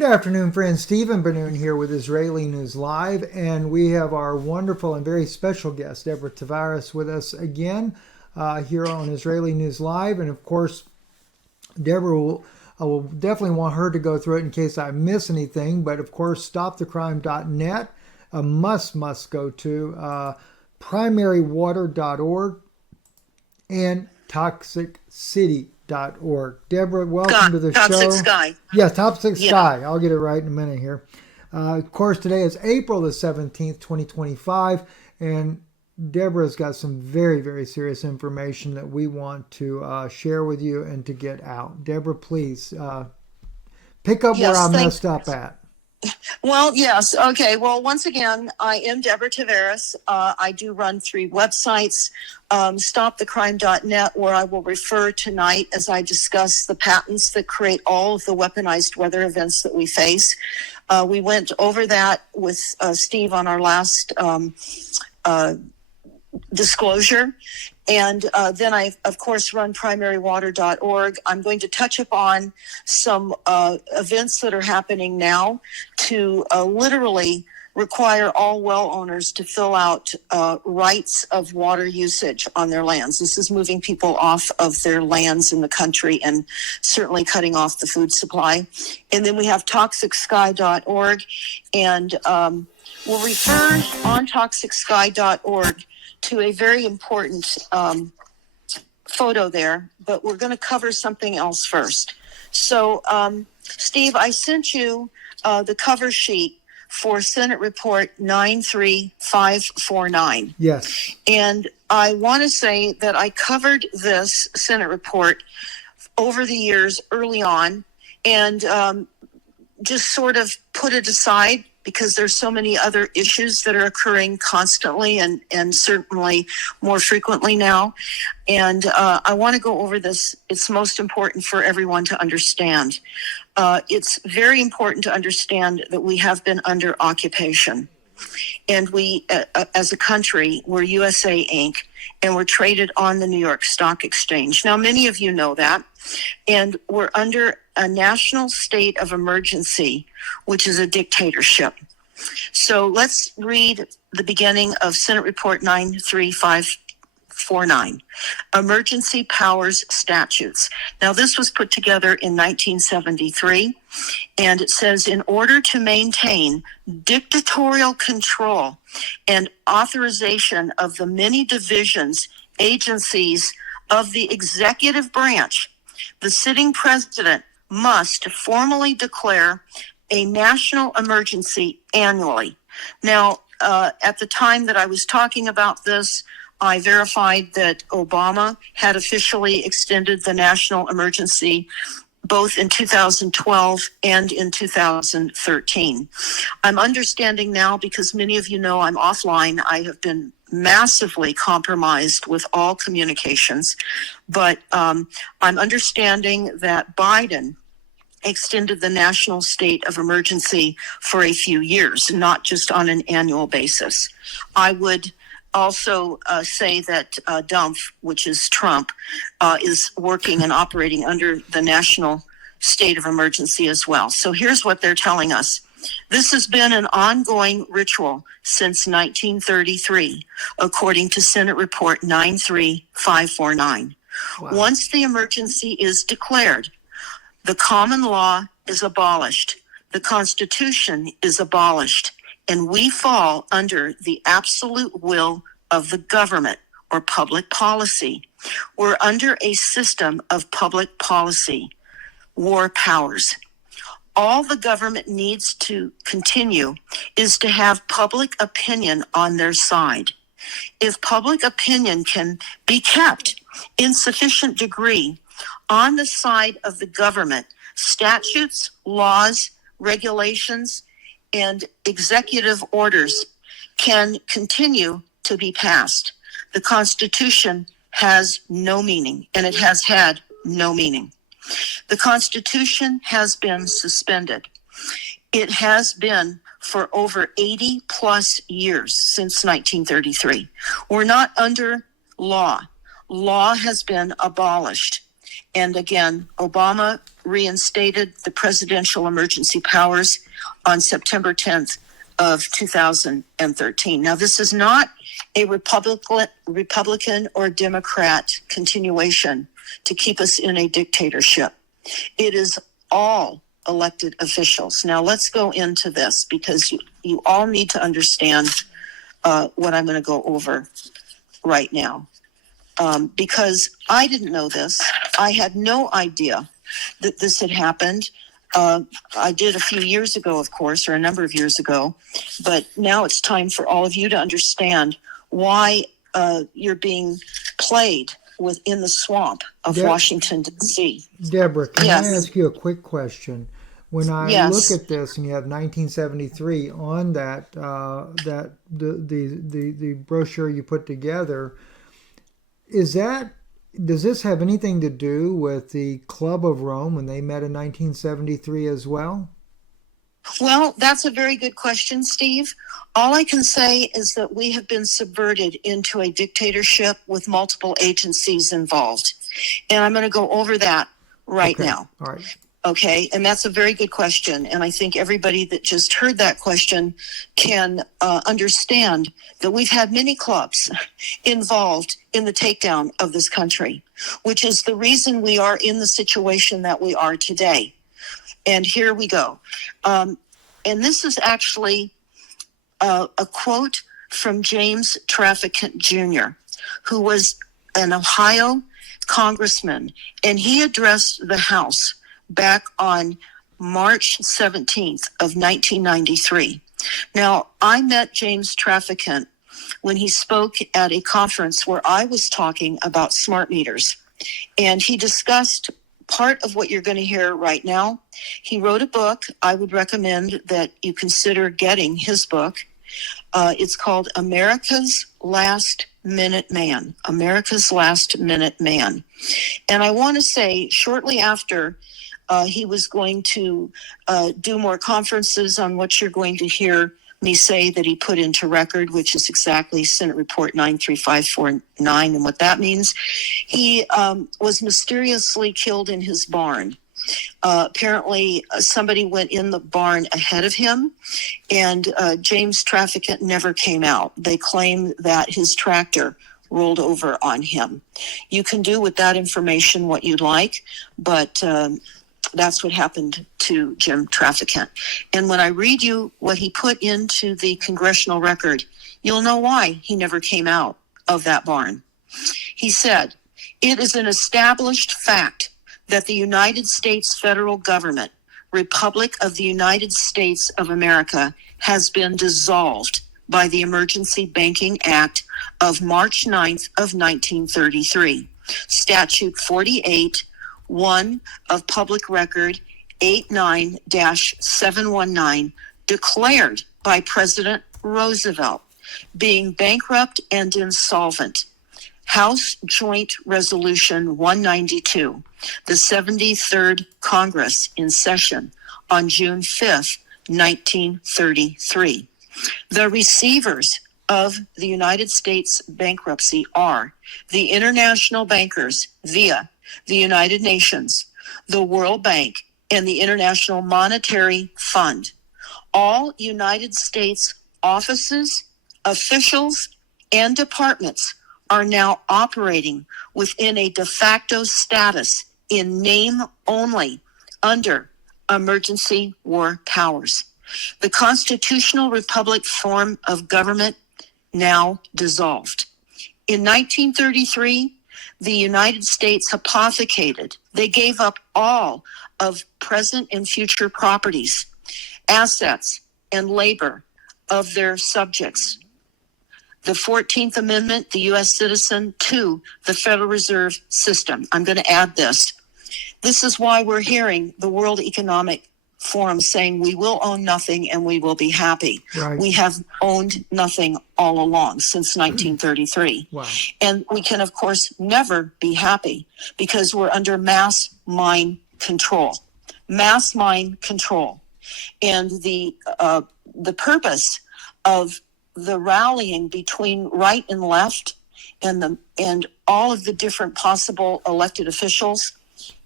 Good afternoon, friends. Stephen Bennun here with Israeli News Live, and we have our wonderful and very special guest, Deborah Tavares, with us again here on Israeli News Live. And of course, I will definitely want her to go through it in case I miss anything. But of course, stopthecrime.net, a must go to, primarywater.org, and toxiccity.org. Deborah, welcome to the show. Toxic Sky. Yes, Toxic Sky. I'll get it right in a minute here. Of course, today is April the 17th, 2025, and Deborah's got some very, very serious information that we want to share with you and to get out. Deborah, please pick up where I messed up at. Well, yes. Okay. Well, once again, I am Deborah Tavares. I do run 3 websites, stopthecrime.net, where I will refer tonight as I discuss the patents that create all of the weaponized weather events that we face. We went over that with Steve on our last disclosure. And then I, of course, run primarywater.org. I'm going to touch upon some events that are happening now to literally require all well owners to fill out rights of water usage on their lands. This is moving people off of their lands in the country and certainly cutting off the food supply. And then we have toxicsky.org, and we'll refer on toxicsky.org to a very important photo there, but we're going to cover something else first. So, Steve, I sent you the cover sheet for Senate Report 93549. Yes. And I want to say that I covered this Senate report over the years early on and just sort of put it aside because there's so many other issues that are occurring constantly and certainly more frequently now. And I want to go over this. It's most important for everyone to understand. It's very important to understand that we have been under occupation. And we, as a country, we're USA Inc., and we're traded on the New York Stock Exchange. Now, many of you know that. And we're under a national state of emergency, which is a dictatorship. So let's read the beginning of Senate Report 93549, Emergency Powers Statutes. Now, this was put together in 1973, and it says, in order to maintain dictatorial control and authorization of the many divisions, agencies of the executive branch, the sitting president must formally declare a national emergency annually. Now, at the time that I was talking about this, I verified that Obama had officially extended the national emergency both in 2012 and in 2013. I'm understanding now, because many of you know I'm offline, I have been massively compromised with all communications, but I'm understanding that Biden extended the national state of emergency for a few years, not just on an annual basis. I would also say that Dumpf, which is Trump, is working and operating under the national state of emergency as well. So here's what they're telling us. This has been an ongoing ritual since 1933, according to Senate Report 93549. Wow. Once the emergency is declared, the common law is abolished, the Constitution is abolished, and we fall under the absolute will of the government or public policy. We're under a system of public policy, war powers. All the government needs to continue is to have public opinion on their side. If public opinion can be kept in sufficient degree on the side of the government, statutes, laws, regulations, and executive orders can continue to be passed. The Constitution has no meaning, and it has had no meaning. The Constitution has been suspended. It has been for over 80 plus years since 1933. We're not under law. Law has been abolished. And again, Obama reinstated the presidential emergency powers on September 10th of 2013. Now, this is not a Republican or Democrat continuation to keep us in a dictatorship. It is all elected officials. Now, let's go into this because you all need to understand what I'm going to go over right now. Because I didn't know this. I had no idea that this had happened. I did a few years ago, of course, or a number of years ago, but now it's time for all of you to understand why you're being played within the swamp of Washington, D.C. Deborah, can Yes. I ask you a quick question? When I Yes. look at this, and you have 1973 on that, the brochure you put together, does this have anything to do with the Club of Rome when they met in 1973 as well? Well, that's a very good question, Steve. All I can say is that we have been subverted into a dictatorship with multiple agencies involved. And I'm going to go over that right now. All right. Okay, and that's a very good question. And I think everybody that just heard that question can understand that we've had many clubs involved in the takedown of this country, which is the reason we are in the situation that we are today. And here we go. And this is actually a quote from James Traficant Jr., who was an Ohio congressman, and he addressed the House back on March 17th of 1993. Now, I met James Traficant when he spoke at a conference where I was talking about smart meters, and he discussed part of what you're going to hear right now. He wrote a book. I would recommend that you consider getting his book. It's called America's Last Minute Man. America's Last Minute Man. And I want to say shortly after he was going to do more conferences on what you're going to hear me say that he put into record, which is exactly Senate Report 93549. And what that means, he was mysteriously killed in his barn. Apparently, somebody went in the barn ahead of him, and James Traficant never came out. They claim that his tractor rolled over on him. You can do with that information what you'd like, but that's what happened to Jim Traficant. And when I read you what he put into the congressional record, you'll know why he never came out of that barn. He said, "It is an established fact that the United States federal government, Republic of the United States of America, has been dissolved by the Emergency Banking Act of March 9th of 1933, Statute 48, 1 of Public Record 89-719, declared by President Roosevelt, being bankrupt and insolvent. House Joint Resolution 192, the 73rd Congress in session on June 5th, 1933. The receivers of the United States bankruptcy are the international bankers via the United Nations, the World Bank, and the International Monetary Fund. All United States offices, officials, and departments are now operating within a de facto status in name only under emergency war powers. The constitutional republic form of government now dissolved. In 1933, the United States hypothecated. They gave up all of present and future properties, assets, and labor of their subjects. The 14th Amendment, the U.S. citizen, to the Federal Reserve System. I'm going to add this. This is why we're hearing the World Economic Forum saying we will own nothing and we will be happy. Right. We have owned nothing all along since 1933. Wow. And we can, of course, never be happy because we're under mass mind control. Mass mind control. And the purpose of the rallying between right and left and all of the different possible elected officials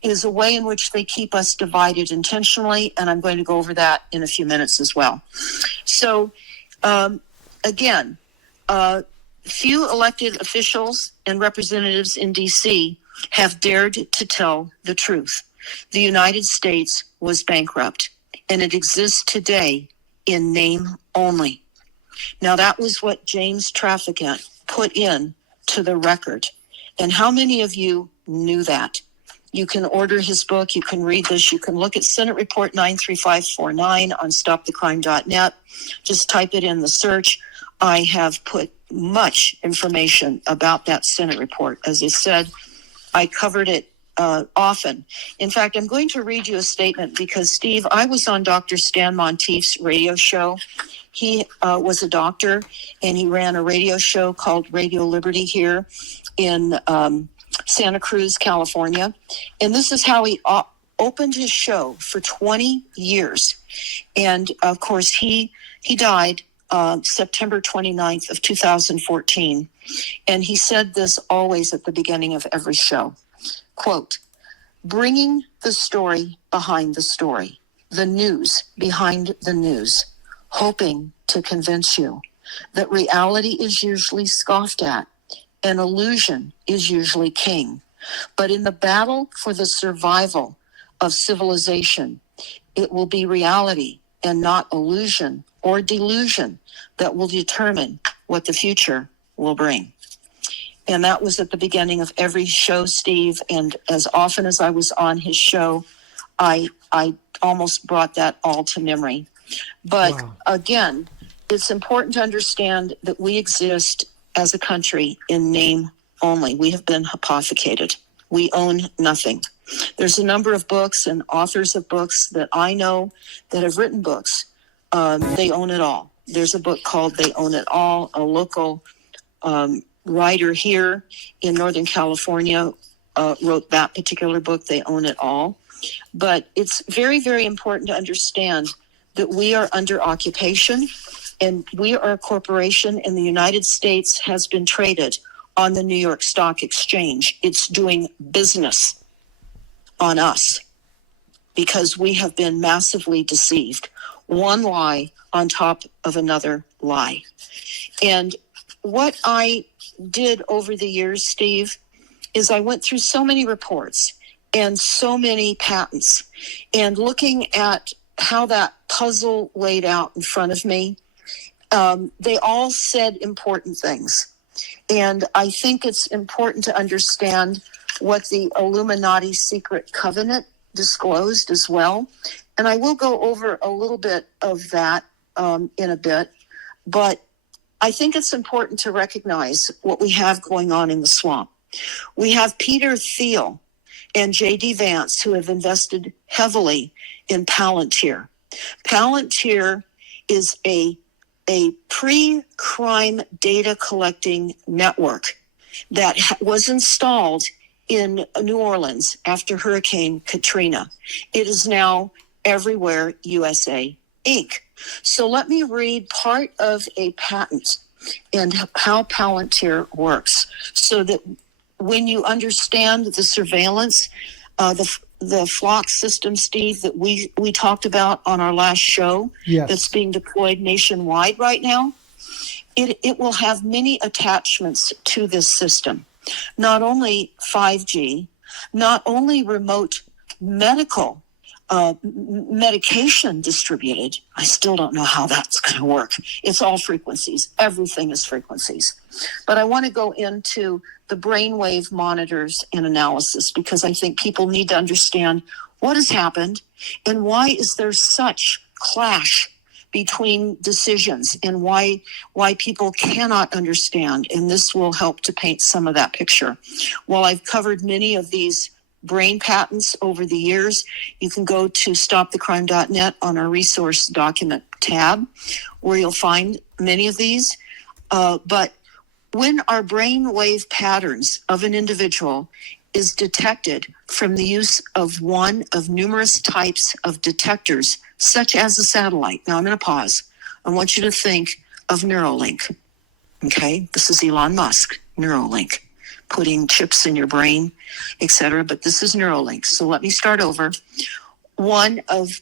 is a way in which they keep us divided intentionally, and I'm going to go over that in a few minutes as well. So, again, few elected officials and representatives in D.C. have dared to tell the truth. The United States was bankrupt, and it exists today in name only. Now, that was what James Traficant put in to the record. And how many of you knew that? You can order his book. You can read this. You can look at Senate Report 93549 on stopthecrime.net. Just type it in the search. I have put much information about that Senate report. As I said, I covered it often. In fact, I'm going to read you a statement because, Steve, I was on Dr. Stan Monteith's radio show. He was a doctor, and he ran a radio show called Radio Liberty here in Santa Cruz, California. And this is how he opened his show for 20 years. And, of course, he died September 29th of 2014. And he said this always at the beginning of every show. Quote, bringing the story behind the story, the news behind the news, hoping to convince you that reality is usually scoffed at and illusion is usually king. But in the battle for the survival of civilization, it will be reality and not illusion or delusion that will determine what the future will bring. And that was at the beginning of every show, Steve. And as often as I was on his show, I almost brought that all to memory. But wow. Again, it's important to understand that we exist as a country in name only. We have been hypothecated. We own nothing. There's a number of books and authors of books that I know that have written books. They own it all. There's a book called They Own It All. A local writer here in Northern California wrote that particular book, They Own It All. But it's very, very important to understand that we are under occupation, and we are a corporation, and the United States has been traded on the New York Stock Exchange. It's doing business on us because we have been massively deceived. One lie on top of another lie. And what I did over the years, Steve, is I went through so many reports and so many patents, and looking at how that puzzle laid out in front of me, they all said important things. And I think it's important to understand what the Illuminati secret covenant disclosed as well. And I will go over a little bit of that in a bit. But I think it's important to recognize what we have going on in the swamp. We have Peter Thiel and J.D. Vance, who have invested heavily in Palantir. Palantir is a pre-crime data collecting network that was installed in New Orleans after Hurricane Katrina. It is now everywhere USA Inc. So let me read part of a patent and how Palantir works so that when you understand the surveillance, the flock system, Steve, that we talked about on our last show, yes, that's being deployed nationwide right now, it will have many attachments to this system. Not only 5G, not only remote medical medication distributed. I still don't know how that's going to work. It's all frequencies. Everything is frequencies. But I want to go into the brainwave monitors and analysis because I think people need to understand what has happened and why is there such clash between decisions and why people cannot understand. And this will help to paint some of that picture. While I've covered many of these brain patents over the years, you can go to stopthecrime.net on our resource document tab where you'll find many of these. But when our brainwave patterns of an individual is detected from the use of one of numerous types of detectors, such as a satellite. Now I'm going to pause. I want you to think of Neuralink. Okay, this is Elon Musk, Neuralink. putting chips in your brain, etc. But this is Neuralink. So let me start over.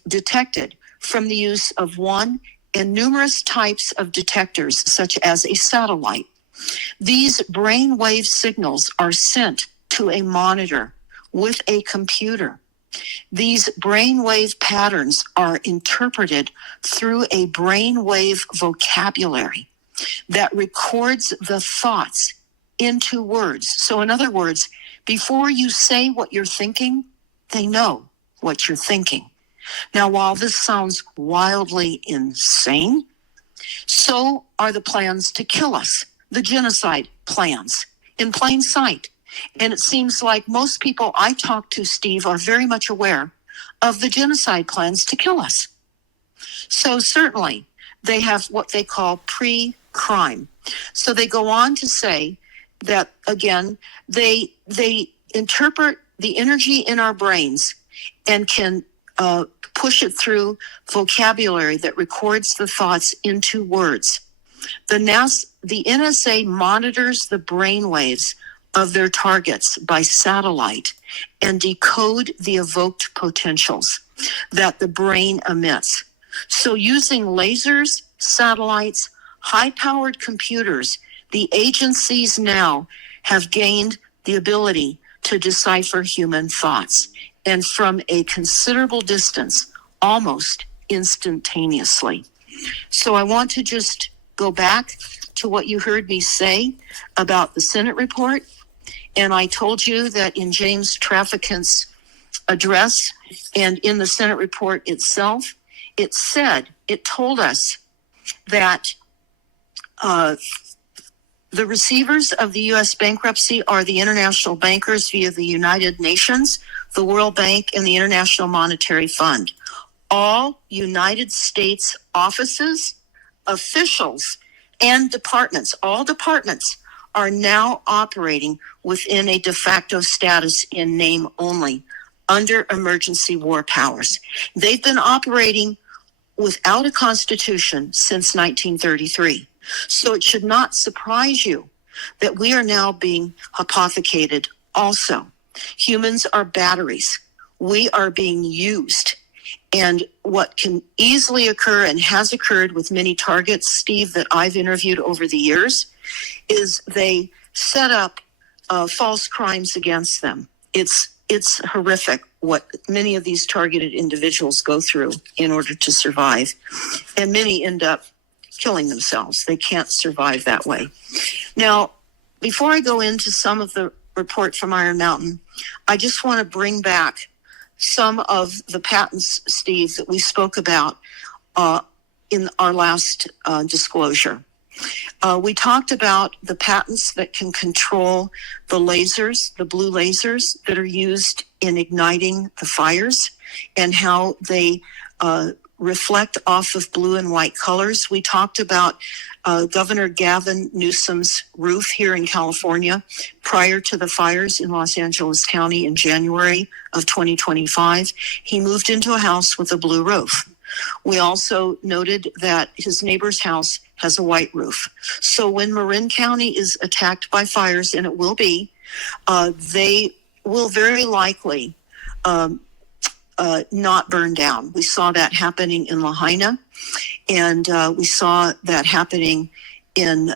Detected from the use of one and numerous types of detectors, such as a satellite. These brainwave signals are sent to a monitor with a computer. These brainwave patterns are interpreted through a brainwave vocabulary that records the thoughts into words. So in other words, before you say what you're thinking, they know what you're thinking. Now, while this sounds wildly insane, so are the plans to kill us, the genocide plans, in plain sight. And it seems like most people I talk to, Steve, are very much aware of the genocide plans to kill us. So certainly they have what they call pre-crime. So they go on to say that, again, they interpret the energy in our brains and can push it through vocabulary that records the thoughts into words. The NSA monitors the brainwaves of their targets by satellite and decode the evoked potentials that the brain emits. So using lasers, satellites, high-powered computers, the agencies now have gained the ability to decipher human thoughts, and from a considerable distance, almost instantaneously. So I want to just go back to what you heard me say about the Senate report. And I told you that in James Traficant's address and in the Senate report itself, it told us that the receivers of the U.S. bankruptcy are the international bankers via the United Nations, the World Bank, and the International Monetary Fund. All United States offices, officials, and departments, all departments, are now operating within a de facto status in name only, under emergency war powers. They've been operating without a constitution since 1933. So it should not surprise you that we are now being hypothecated also. Humans are batteries. We are being used. And what can easily occur and has occurred with many targets, Steve, that I've interviewed over the years, is they set up false crimes against them. It's horrific what many of these targeted individuals go through in order to survive. And many end up killing themselves. They can't survive that way. Now, before I go into some of the report from Iron Mountain, I just want to bring back some of the patents, Steve, that we spoke about in our last disclosure. We talked about the patents that can control the lasers, the blue lasers that are used in igniting the fires, and how they reflect off of blue and white colors. We talked about Governor Gavin Newsom's roof here in California prior to the fires in Los Angeles County in January of 2025. He moved into a house with a blue roof. We also noted that his neighbor's house has a white roof. So when Marin County is attacked by fires, and it will be, they will very likely not burn down. We saw that happening in Lahaina, and we saw that happening in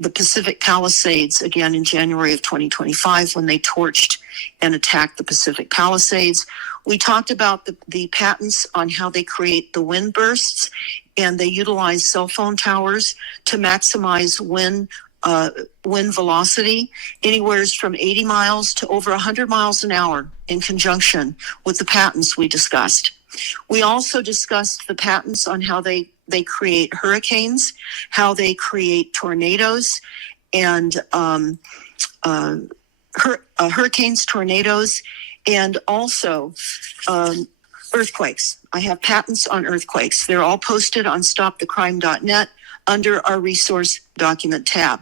the Pacific Palisades again in January of 2025 when they torched and attacked the Pacific Palisades. We talked about the patents on how they create the wind bursts, and they utilize cell phone towers to maximize wind velocity, anywhere from 80 miles to over 100 miles an hour in conjunction with the patents we discussed. We also discussed the patents on how they create hurricanes, how they create tornadoes, and hurricanes, tornadoes, and also earthquakes. I have patents on earthquakes. They're all posted on stopthecrime.net under our resource document tab.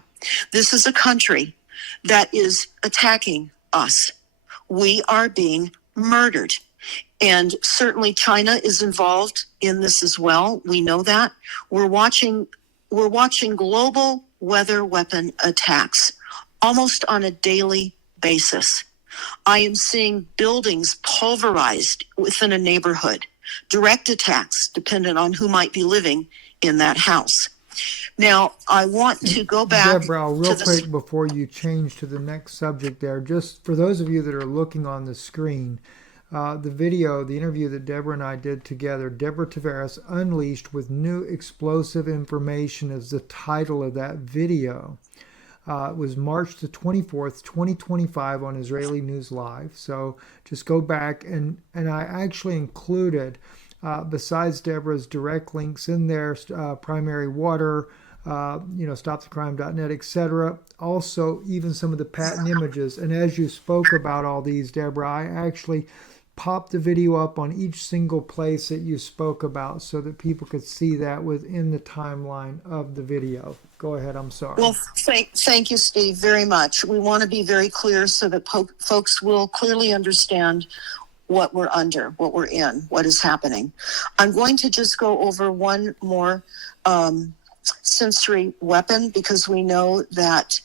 This is a country that is attacking us. We are being murdered. And certainly China is involved in this as well. We know that. We're watching global weather weapon attacks almost on a daily basis. I am seeing buildings pulverized within a neighborhood, direct attacks dependent on who might be living in that house. Now, I want to go back Deborah, to real the quick before you change to the next subject there, just for those of you that are looking on the screen, the video, the interview that Deborah and I did together, Deborah Tavares Unleashed with New Explosive Information is the title of that video. It was March the 24th, 2025 on Israeli News Live. So just go back and I actually included, besides Deborah's direct links in there, Primary Water, stopthecrime.net, etc. Also, even some of the patent images. And as you spoke about all these, Deborah, I actually popped the video up on each single place that you spoke about so that people could see that within the timeline of the video. Go ahead, I'm sorry. Well, thank you, Steve, very much. We want to be very clear so that folks will clearly understand what we're under, what we're in, what is happening. I'm going to just go over one more sensory weapon because we know that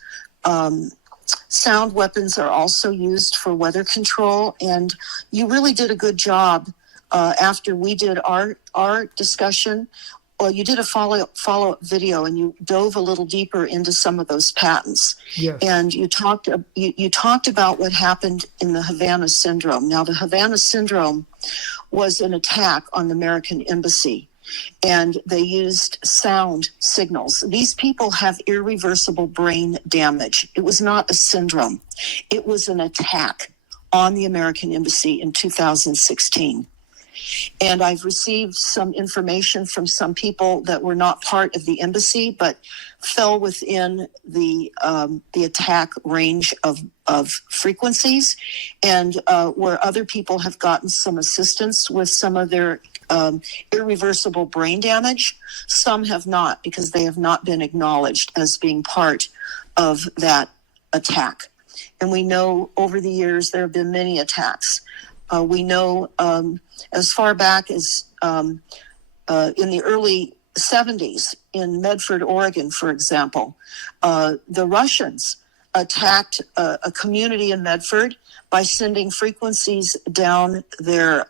sound weapons are also used for weather control, and you really did a good job after we did our discussion. Well, you did a follow-up video, and you dove a little deeper into some of those patents. Yes. And you talked about what happened in the Havana Syndrome. Now, the Havana Syndrome was an attack on the American embassy, and they used sound signals. These people have irreversible brain damage. It was not a syndrome. It was an attack on the American embassy in 2016. And I've received some information from some people that were not part of the embassy, but fell within the attack range of frequencies, and where other people have gotten some assistance with some of their irreversible brain damage. Some have not, because they have not been acknowledged as being part of that attack. And we know over the years there have been many attacks. We know as far back as in the early 70s in Medford, Oregon, for example, the Russians attacked a community in Medford by sending frequencies down their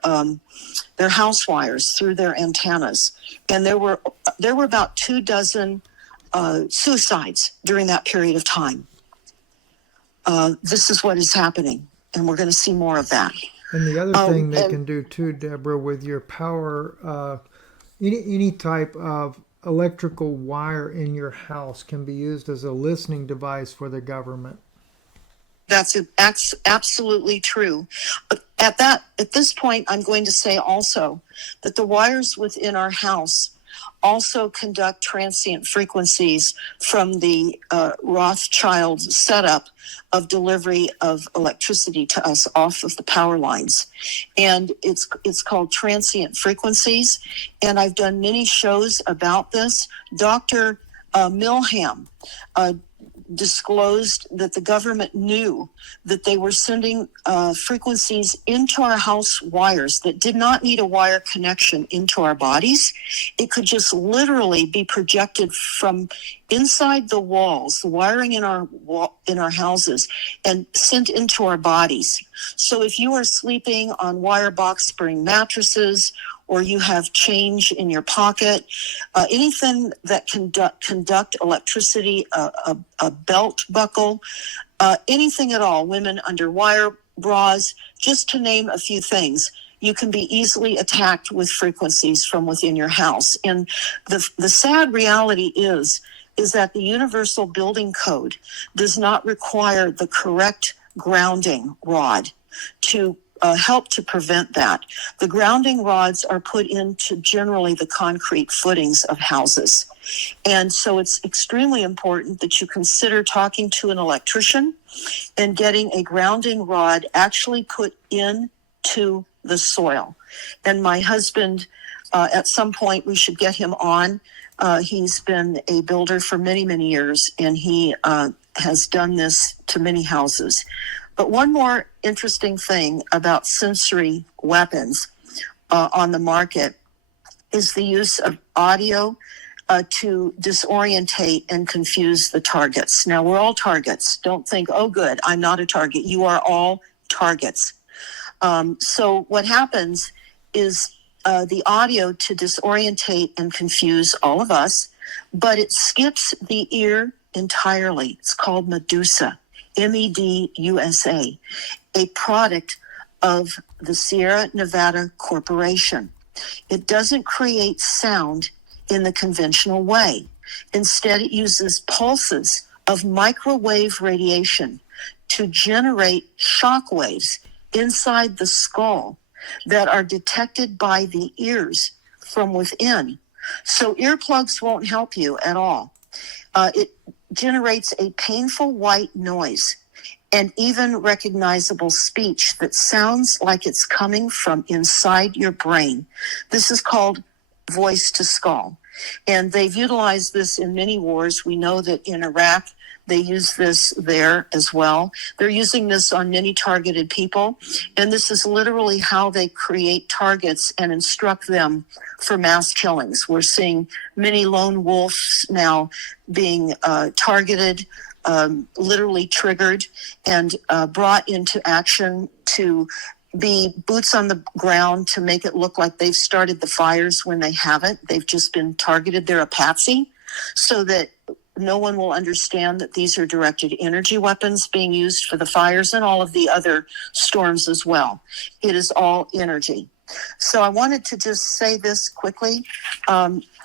house wires through their antennas. And there were about 24 suicides during that period of time. This is what is happening, and we're going to see more of that. And the other thing they can do too, Deborah, with your power, any type of electrical wire in your house can be used as a listening device for the government. That's absolutely true. At this point, I'm going to say also that the wires within our house also conduct transient frequencies from the Rothschild setup of delivery of electricity to us off of the power lines. And it's called transient frequencies. And I've done many shows about this. Dr. Milham disclosed that the government knew that they were sending frequencies into our house wires that did not need a wire connection into our bodies. It could just literally be projected from inside the walls, the wiring in our houses, and sent into our bodies. So if you are sleeping on wire box spring mattresses, or you have change in your pocket, anything that conduct electricity, a belt buckle, anything at all, women under wire bras, just to name a few things, you can be easily attacked with frequencies from within your house. And the sad reality is that the Universal Building Code does not require the correct grounding rod to help to prevent that. The grounding rods are put into generally the concrete footings of houses. And so it's extremely important that you consider talking to an electrician and getting a grounding rod actually put into the soil. And my husband, at some point, we should get him on. He's been a builder for many, many years, and he has done this to many houses. But one more interesting thing about sensory weapons on the market is the use of audio to disorientate and confuse the targets. Now, we're all targets. Don't think, oh, good, I'm not a target. You are all targets. So what happens is the audio to disorientate and confuse all of us, but it skips the ear entirely. It's called Medusa, MEDUSA, a product of the Sierra Nevada Corporation. It doesn't create sound in the conventional way. Instead, it uses pulses of microwave radiation to generate shock waves inside the skull that are detected by the ears from within. So earplugs won't help you at all. It generates a painful white noise and even recognizable speech that sounds like it's coming from inside your brain. This is called voice to skull. And they've utilized this in many wars. We know that in Iraq, they use this there as well. They're using this on many targeted people. And this is literally how they create targets and instruct them for mass killings. We're seeing many lone wolves now being targeted, literally triggered and brought into action to be boots on the ground to make it look like they've started the fires when they haven't. They've just been targeted. They're a patsy, so that no one will understand that these are directed energy weapons being used for the fires and all of the other storms as well. It is all energy. So I wanted to just say this quickly.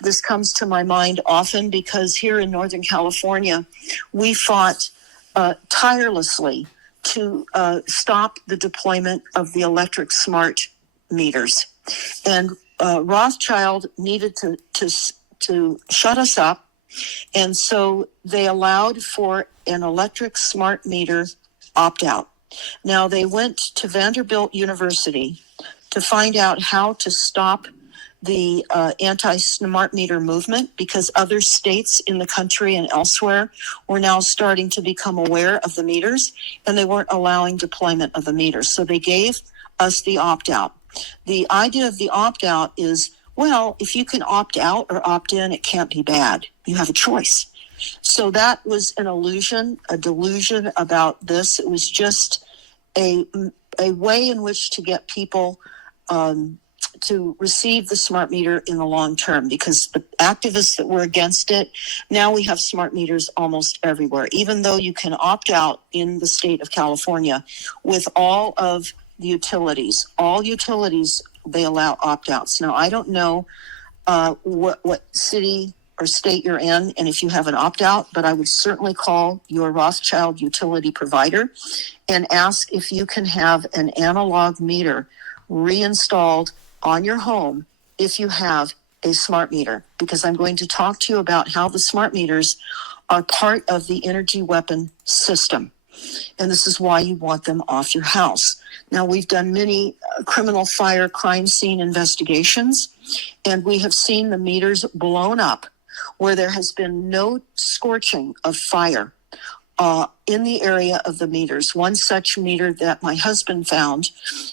This comes to my mind often because here in Northern California, we fought tirelessly to stop the deployment of the electric smart meters. And Rothschild needed to shut us up. And so they allowed for an electric smart meter opt-out. Now, they went to Vanderbilt University to find out how to stop the anti-smart meter movement, because other states in the country and elsewhere were now starting to become aware of the meters, and they weren't allowing deployment of the meters. So they gave us the opt-out. The idea of the opt-out is, well, if you can opt out or opt in, it can't be bad. You have a choice. So that was an illusion, a delusion about this. It was just a way in which to get people to receive the smart meter in the long term, because the activists that were against it, now we have smart meters almost everywhere, even though you can opt out in the state of California with all of the utilities. All utilities, they allow opt-outs. Now, I don't know what city or state you're in and if you have an opt-out, but I would certainly call your Rothschild utility provider and ask if you can have an analog meter reinstalled on your home if you have a smart meter, because I'm going to talk to you about how the smart meters are part of the energy weapon system. And this is why you want them off your house. Now, we've done many criminal fire crime scene investigations, and we have seen the meters blown up where there has been no scorching of fire in the area of the meters. One such meter that my husband found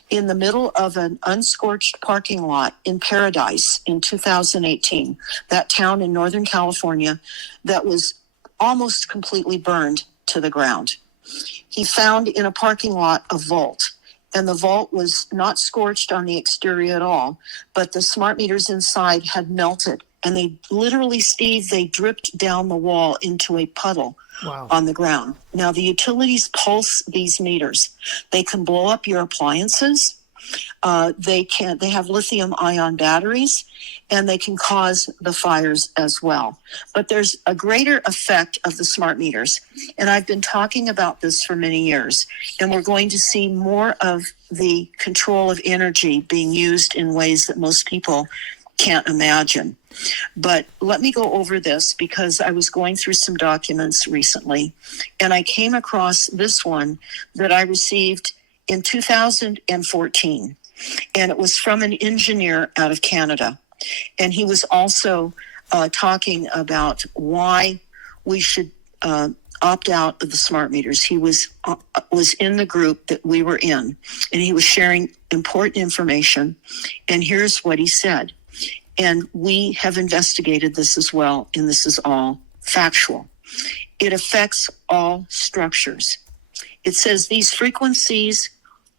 in the middle of an unscorched parking lot in Paradise in 2018, that town in Northern California that was almost completely burned to the ground. He found in a parking lot a vault, and the vault was not scorched on the exterior at all, but the smart meters inside had melted, and they literally, Steve, they dripped down the wall into a puddle. Wow. On the ground. Now, the utilities pulse these meters. They can blow up your appliances. They have lithium-ion batteries, and they can cause the fires as well. But there's a greater effect of the smart meters, and I've been talking about this for many years, and we're going to see more of the control of energy being used in ways that most people can't imagine. But let me go over this, because I was going through some documents recently, and I came across this one that I received in 2014, and it was from an engineer out of Canada. And he was also talking about why we should opt out of the smart meters. He was in the group that we were in, and he was sharing important information. And here's what he said. And we have investigated this as well, and this is all factual. It affects all structures. It says these frequencies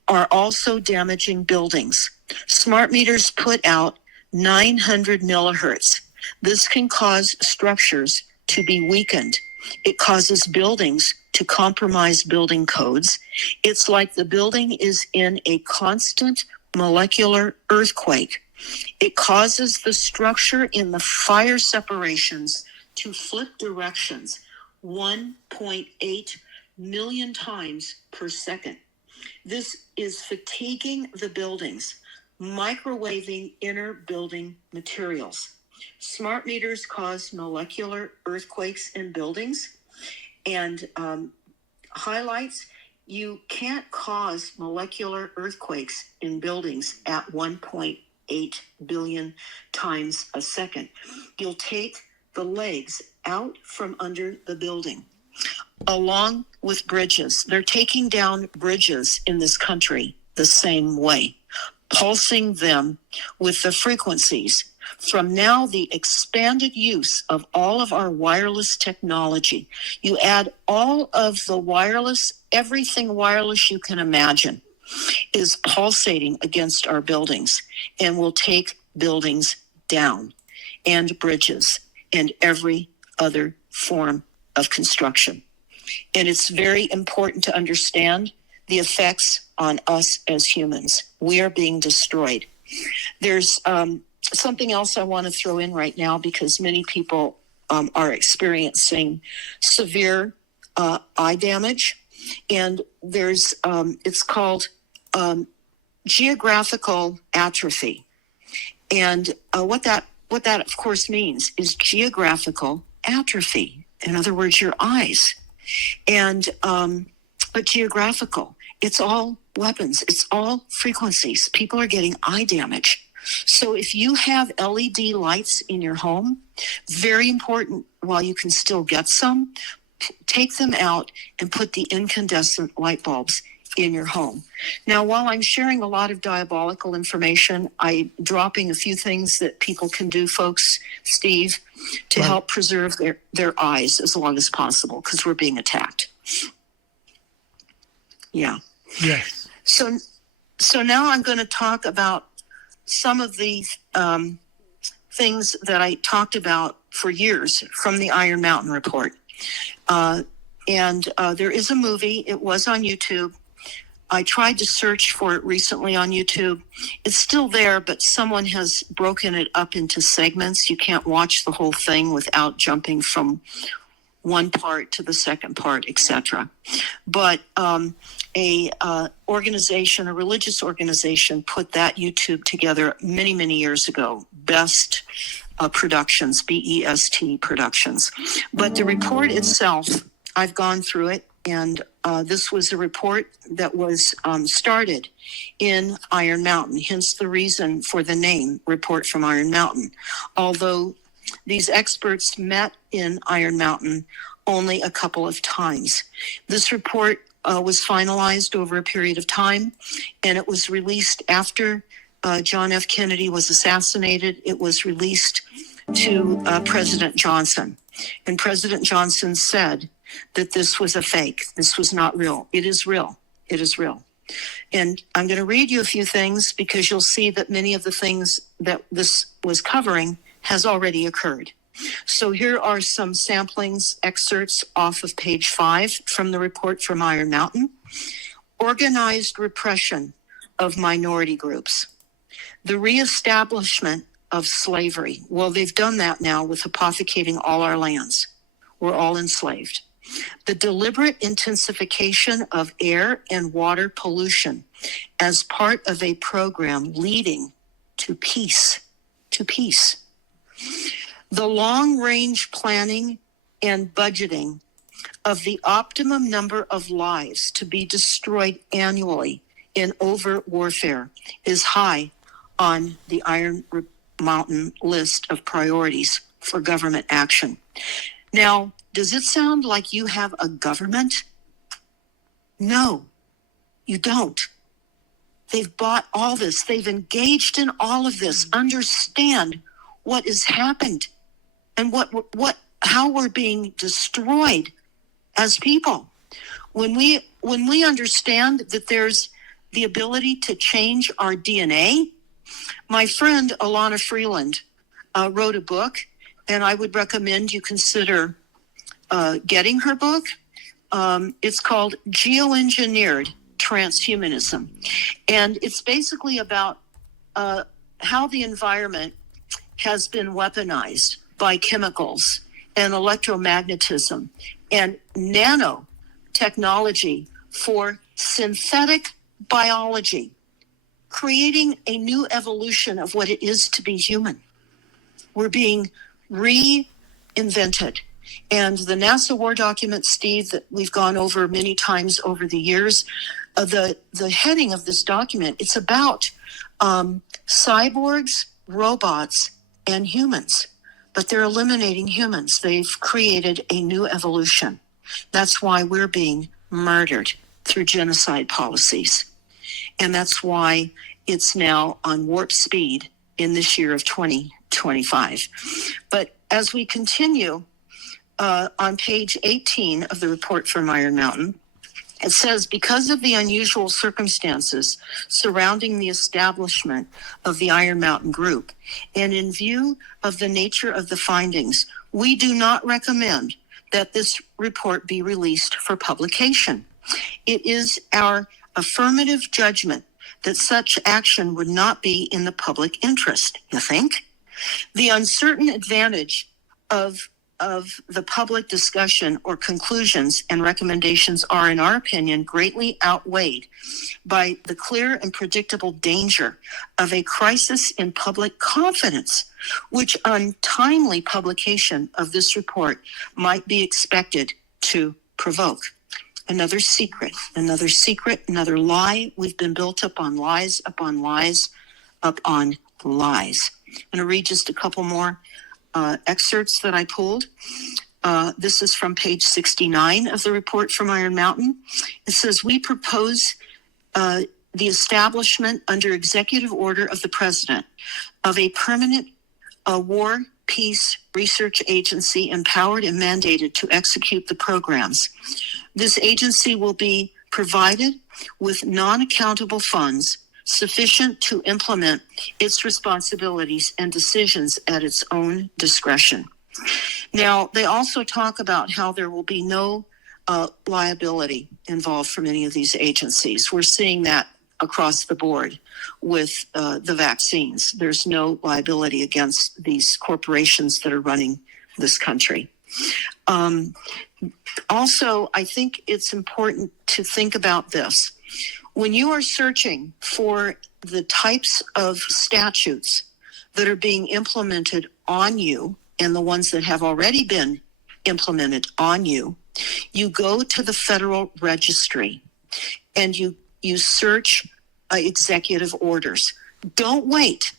are also damaging buildings. Smart meters put out 900 millihertz. This can cause structures to be weakened. It causes buildings to compromise building codes. It's like the building is in a constant molecular earthquake. It causes the structure in the fire separations to flip directions 1.8 million times per second. This is fatiguing the buildings, microwaving inner building materials. Smart meters cause molecular earthquakes in buildings, and highlights, you can't cause molecular earthquakes in buildings at 1.8 billion times a second. You'll take the legs out from under the building, along with bridges. They're taking down bridges in this country the same way, pulsing them with the frequencies. From now, the expanded use of all of our wireless technology, you add all of the wireless, everything wireless you can imagine is pulsating against our buildings and will take buildings down, and bridges and every other form of construction. And it's very important to understand the effects on us as humans. We are being destroyed. There's something else I want to throw in right now, because many people are experiencing severe eye damage. And there's, it's called geographical atrophy. And what that of course means is geographical atrophy. In other words, your eyes. And but geographical, it's all weapons, it's all frequencies. People are getting eye damage. So if you have LED lights in your home, very important, while you can still get some, take them out and put the incandescent light bulbs in your home. Now, while I'm sharing a lot of diabolical information, I'm dropping a few things that people can do, folks, Steve, to help preserve their eyes as long as possible, because we're being attacked. Yeah. Yes. So now I'm going to talk about some of the things that I talked about for years from the Iron Mountain Report. And there is a movie. It was on YouTube. I tried to search for it recently on YouTube. It's still there, but someone has broken it up into segments. You can't watch the whole thing without jumping from one part to the second part, etc. But a religious organization, put that YouTube together many, many years ago. Best Productions, BEST Productions. But the report itself, I've gone through it, and this was a report that was started in Iron Mountain, hence the reason for the name Report from Iron Mountain. Although these experts met in Iron Mountain only a couple of times. This report was finalized over a period of time, and it was released after John F. Kennedy was assassinated. It was released to President Johnson. And President Johnson said that this was a fake. This was not real. It is real. It is real. And I'm going to read you a few things, because you'll see that many of the things that this was covering has already occurred. So here are some samplings, excerpts off of page 5 from the report from Iron Mountain. Organized repression of minority groups. The reestablishment of slavery. Well, they've done that now with hypothecating all our lands. We're all enslaved. The deliberate intensification of air and water pollution as part of a program leading to peace. To peace. The long-range planning and budgeting of the optimum number of lives to be destroyed annually in overt warfare is high on the Iron Mountain list of priorities for government action. Now, does it sound like you have a government? No, you don't. They've bought all this. They've engaged in all of this. Understand what has happened and how we're being destroyed as people. When we understand that there's the ability to change our DNA, my friend Alana Freeland wrote a book, and I would recommend you consider getting her book. It's called Geoengineered Transhumanism, and it's basically about how the environment has been weaponized by chemicals and electromagnetism and nanotechnology for synthetic biology, creating a new evolution of what it is to be human. We're being reinvented. And the NASA war document, Steve, that we've gone over many times over the years, the heading of this document, it's about cyborgs, robots, and humans. But they're eliminating humans. They've created a new evolution. That's why we're being murdered through genocide policies. And that's why it's now on warp speed in this year of 2025. But as we continue, on page 18 of the report from Iron Mountain, it says, because of the unusual circumstances surrounding the establishment of the Iron Mountain Group, and in view of the nature of the findings, we do not recommend that this report be released for publication. It is our affirmative judgment that such action would not be in the public interest. You think? The uncertain advantage of the public discussion or conclusions and recommendations are, in our opinion, greatly outweighed by the clear and predictable danger of a crisis in public confidence, which untimely publication of this report might be expected to provoke. Another secret, another lie. We've been built up on lies, upon lies, upon lies. I'm going to read just a couple more excerpts that I pulled. This is from page 69 of the report from Iron Mountain. It says, we propose the establishment under executive order of the president of a permanent war, peace, research agency empowered and mandated to execute the programs. This agency will be provided with non-accountable funds sufficient to implement its responsibilities and decisions at its own discretion. Now, they also talk about how there will be no liability involved from any of these agencies. We're seeing that across the board with the vaccines. There's no liability against these corporations that are running this country. Also, I think it's important to think about this. When you are searching for the types of statutes that are being implemented on you and the ones that have already been implemented on you, you go to the Federal Registry and you search executive orders. Don't wait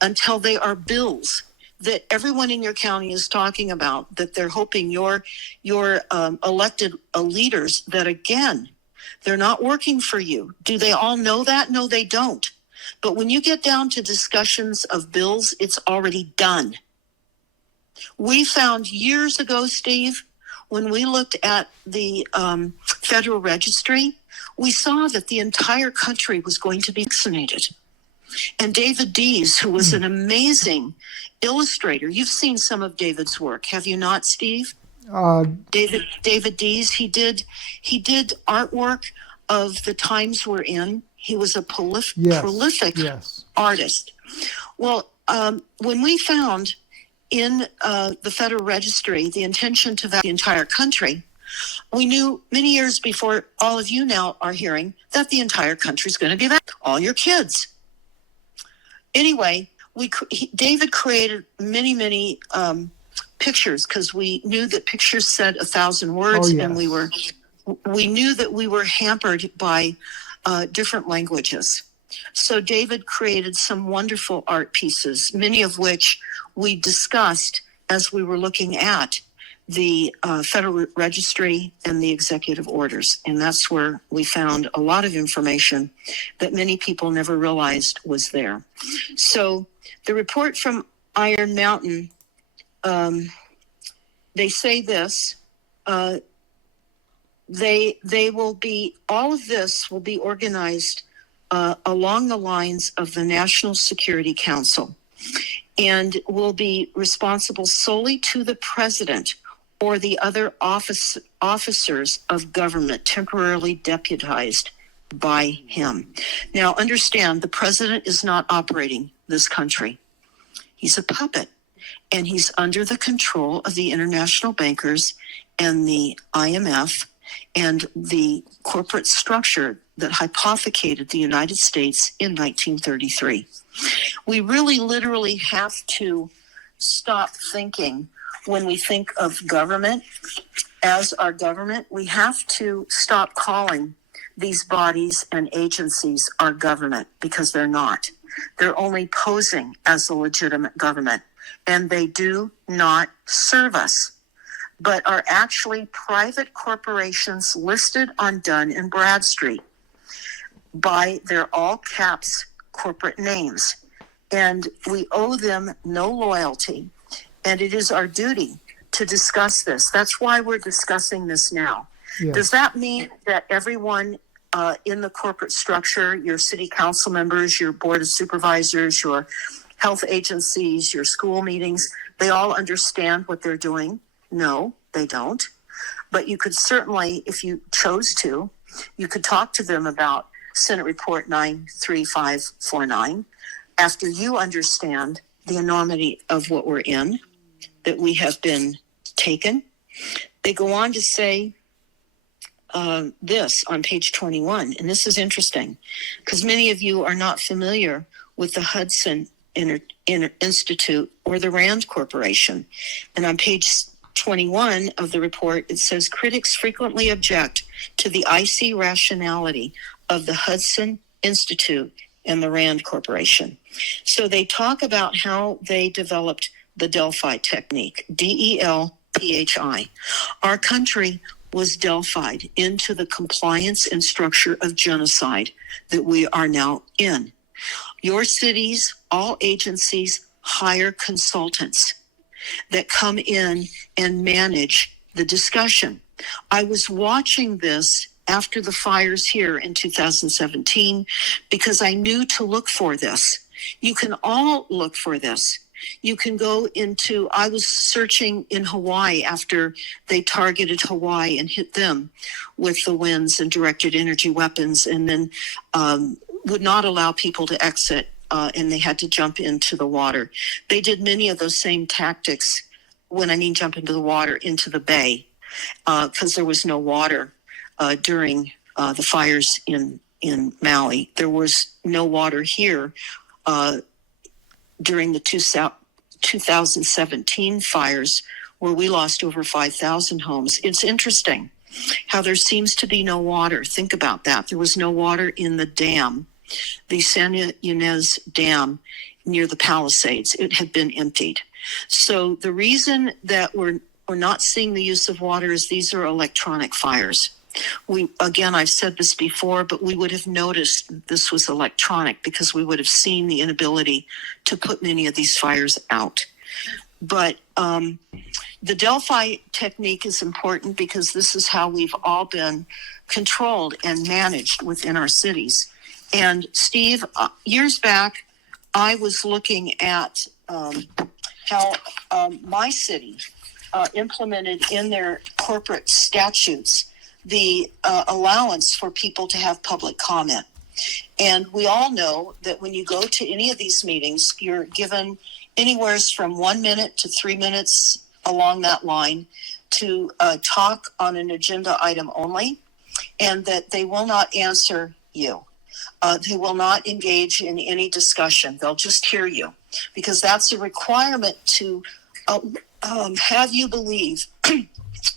until they are bills that everyone in your county is talking about, that they're hoping your elected leaders, that again, they're not working for you. Do they all know that? No, they don't. But when you get down to discussions of bills, it's already done. We found years ago, Steve, when we looked at the Federal Registry, we saw that the entire country was going to be vaccinated. And David Dees, who was an amazing illustrator, you've seen some of David's work, have you not, Steve? David Dees, he did artwork of the times we're in. He was a prolific artist. Well, when we found in the Federal Registry the intention to vaccinate the entire country, we knew many years before all of you now are hearing that the entire country is going to be vaccinated, all your kids. Anyway, David created many pictures because we knew that pictures said 1,000 words, and we knew that we were hampered by different languages. So David created some wonderful art pieces, many of which we discussed as we were looking at the Federal Registry and the executive orders. And that's where we found a lot of information that many people never realized was there. So the report from Iron Mountain, they say this, they will be, all of this will be organized along the lines of the National Security Council and will be responsible solely to the president or the other officers of government temporarily deputized by him. Now understand, the president is not operating this country. He's a puppet, and he's under the control of the international bankers and the IMF and the corporate structure that hypothecated the United States in 1933. We really literally have to stop thinking, when we think of government as our government, we have to stop calling these bodies and agencies our government, because they're not. They're only posing as a legitimate government, and they do not serve us, but are actually private corporations listed on Dun & Bradstreet by their all caps corporate names. And we owe them no loyalty. And it is our duty to discuss this. That's why we're discussing this now. Yeah. Does that mean that everyone in the corporate structure, your city council members, your board of supervisors, your health agencies, your school meetings, they all understand what they're doing? No, they don't. But you could certainly, if you chose to, you could talk to them about Senate Report 93549 after you understand the enormity of what we're in, that we have been taken. They go on to say this on page 21, and this is interesting because many of you are not familiar with the Hudson Institute or the Rand Corporation. And on page 21 of the report, it says critics frequently object to the icy rationality of the Hudson Institute and the Rand Corporation. So they talk about how they developed the Delphi technique, DELPHI. Our country was Delphied into the compliance and structure of genocide that we are now in. Your cities, all agencies, hire consultants that come in and manage the discussion. I was watching this after the fires here in 2017 because I knew to look for this. You can all look for this. You can go into, I was searching in Hawaii after they targeted Hawaii and hit them with the winds and directed energy weapons, and then would not allow people to exit, and they had to jump into the water. They did many of those same tactics, when I mean jump into the water, into the bay, because there was no water during the fires in Maui. There was no water here during the 2017 fires, where we lost over 5,000 homes. It's interesting how there seems to be no water. Think about that. There was no water in the dam, the San Ynez Dam near the Palisades. It had been emptied. So the reason that we're not seeing the use of water is these are electronic fires. Again, I've said this before, but we would have noticed this was electronic because we would have seen the inability to put many of these fires out. But the Delphi technique is important because this is how we've all been controlled and managed within our cities. And Steve, years back, I was looking at how my city implemented in their corporate statutes the allowance for people to have public comment. And we all know that when you go to any of these meetings, you're given anywhere from 1 minute to 3 minutes along that line to talk on an agenda item only, and that they will not answer you. They will not engage in any discussion. They'll just hear you, because that's a requirement to have you believe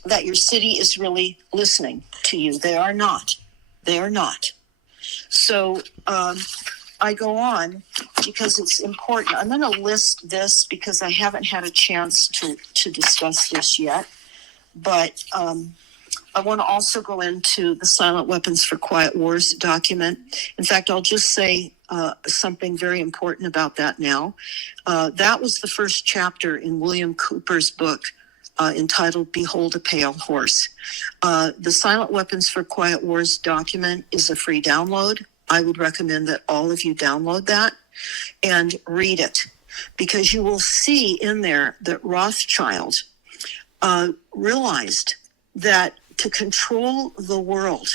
that your city is really listening to you. They are not. They are not. So I go on because it's important. I'm going to list this because I haven't had a chance to discuss this yet. But I want to also go into the Silent Weapons for Quiet Wars document. In fact, I'll just say something very important about that now. That was the first chapter in William Cooper's book entitled Behold a Pale Horse. The Silent Weapons for Quiet Wars document is a free download. I would recommend that all of you download that and read it, because you will see in there that Rothschild realized that to control the world,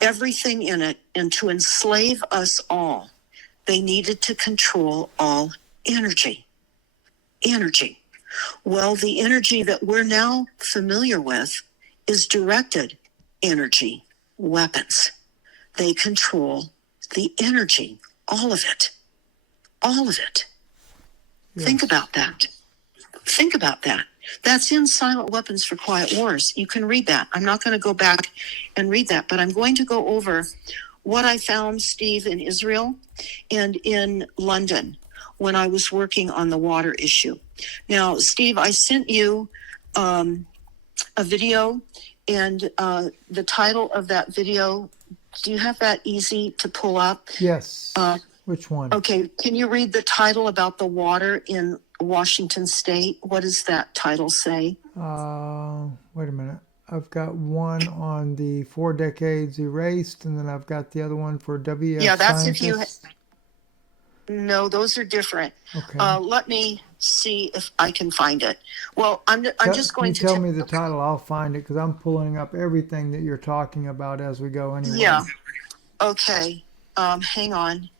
everything in it, and to enslave us all, they needed to control all energy. Energy. Well, the energy that we're now familiar with is directed energy weapons. They control the energy, all of it. All of it. Yes. Think about that. Think about that. That's in Silent Weapons for Quiet Wars. You can read that. I'm not going to go back and read that, but I'm going to go over what I found, Steve, in Israel and in London when I was working on the water issue. Now, Steve, I sent you a video, and the title of that video, do you have that easy to pull up? Yes. Which one? Okay. Can you read the title about the water in Washington State? What does that title say? Wait a minute. I've got one on the 4 decades erased, and then I've got the other one for WF Yeah, that's scientists. if you... No, those are different. Okay. Let me see if I can find it. Well, I'm just going to... tell me the title, I'll find it, because I'm pulling up everything that you're talking about as we go anyway. Yeah. Okay. Hang on.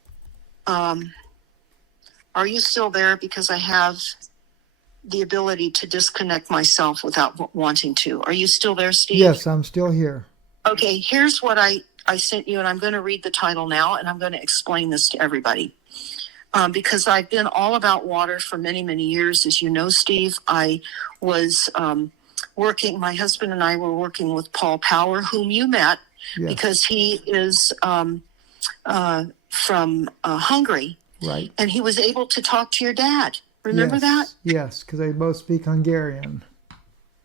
Are you still there? Because I have the ability to disconnect myself without wanting to. Are you still there, Steve? Yes, I'm still here. Okay, here's what I sent you, and I'm going to read the title now, and I'm going to explain this to everybody. Because I've been all about water for many, many years. As you know, Steve, I was working, my husband and I were working with Paul Power, whom you met, yes, because he is from Hungary. Right. And he was able to talk to your dad. Remember yes, that? Yes, because they both speak Hungarian.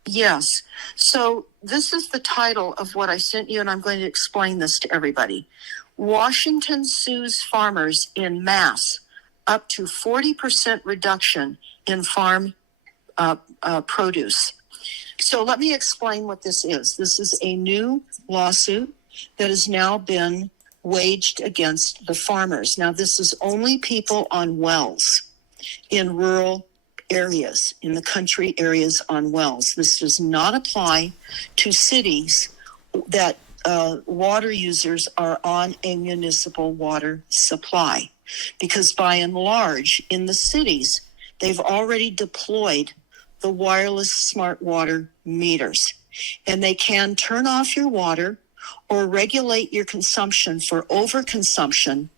Yes. So this is the title of what I sent you, and I'm going to explain this to everybody. Washington sues farmers in mass, up to 40% reduction in farm produce. So let me explain what this is. This is a new lawsuit that has now been waged against the farmers. Now, this is only people on wells in rural areas, in the country areas on wells. This does not apply to cities that water users are on a municipal water supply, because by and large, in the cities, they've already deployed the wireless smart water meters, and they can turn off your water or regulate your consumption for overconsumption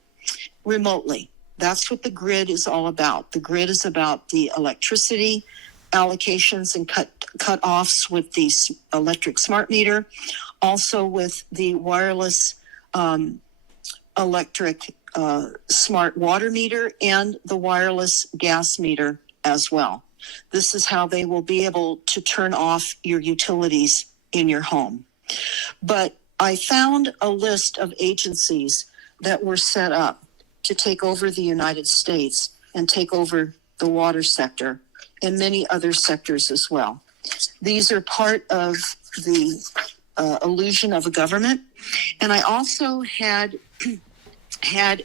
remotely. That's what the grid is all about. The grid is about the electricity allocations and cut-offs with the electric smart meter, also with the wireless electric smart water meter and the wireless gas meter as well. This is how they will be able to turn off your utilities in your home. But I found a list of agencies that were set up to take over the United States and take over the water sector and many other sectors as well. These are part of the illusion of a government. And I also had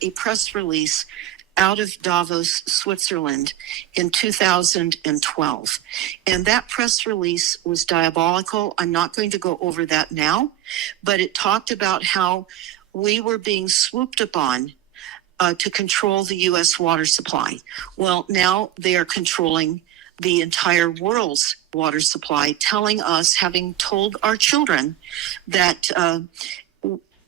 a press release out of Davos, Switzerland in 2012. And that press release was diabolical. I'm not going to go over that now, but it talked about how we were being swooped upon to control the U.S. water supply. Well, now they are controlling the entire world's water supply, telling us, having told our children that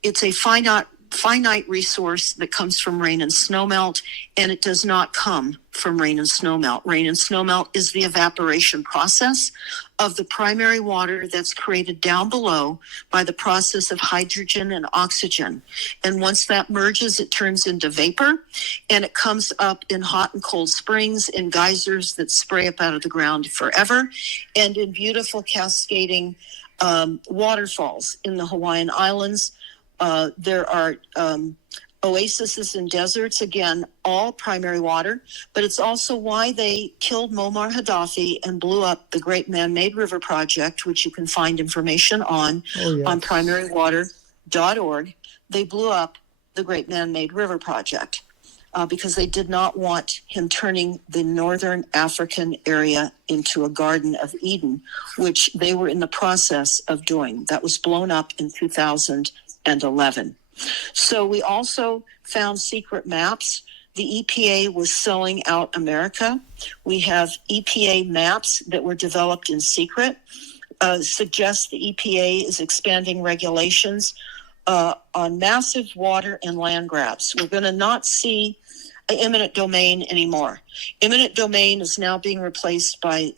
it's a finite resource that comes from rain and snowmelt, and it does not come from rain and snowmelt. Rain and snowmelt is the evaporation process of the primary water that's created down below by the process of hydrogen and oxygen. And once that merges, it turns into vapor, and it comes up in hot and cold springs, in geysers that spray up out of the ground forever, and in beautiful cascading waterfalls in the Hawaiian Islands. There are oases and deserts, again, all primary water, but it's also why they killed Muammar Gaddafi and blew up the Great Man-Made River Project, which you can find information on primarywater.org. They blew up the Great Man-Made River Project because they did not want him turning the northern African area into a Garden of Eden, which they were in the process of doing. That was blown up in 2011. So we also found secret maps. The EPA was selling out America. We have EPA maps that were developed in secret, suggest the EPA is expanding regulations on massive water and land grabs. We're going to not see eminent domain anymore. Eminent domain is now being replaced by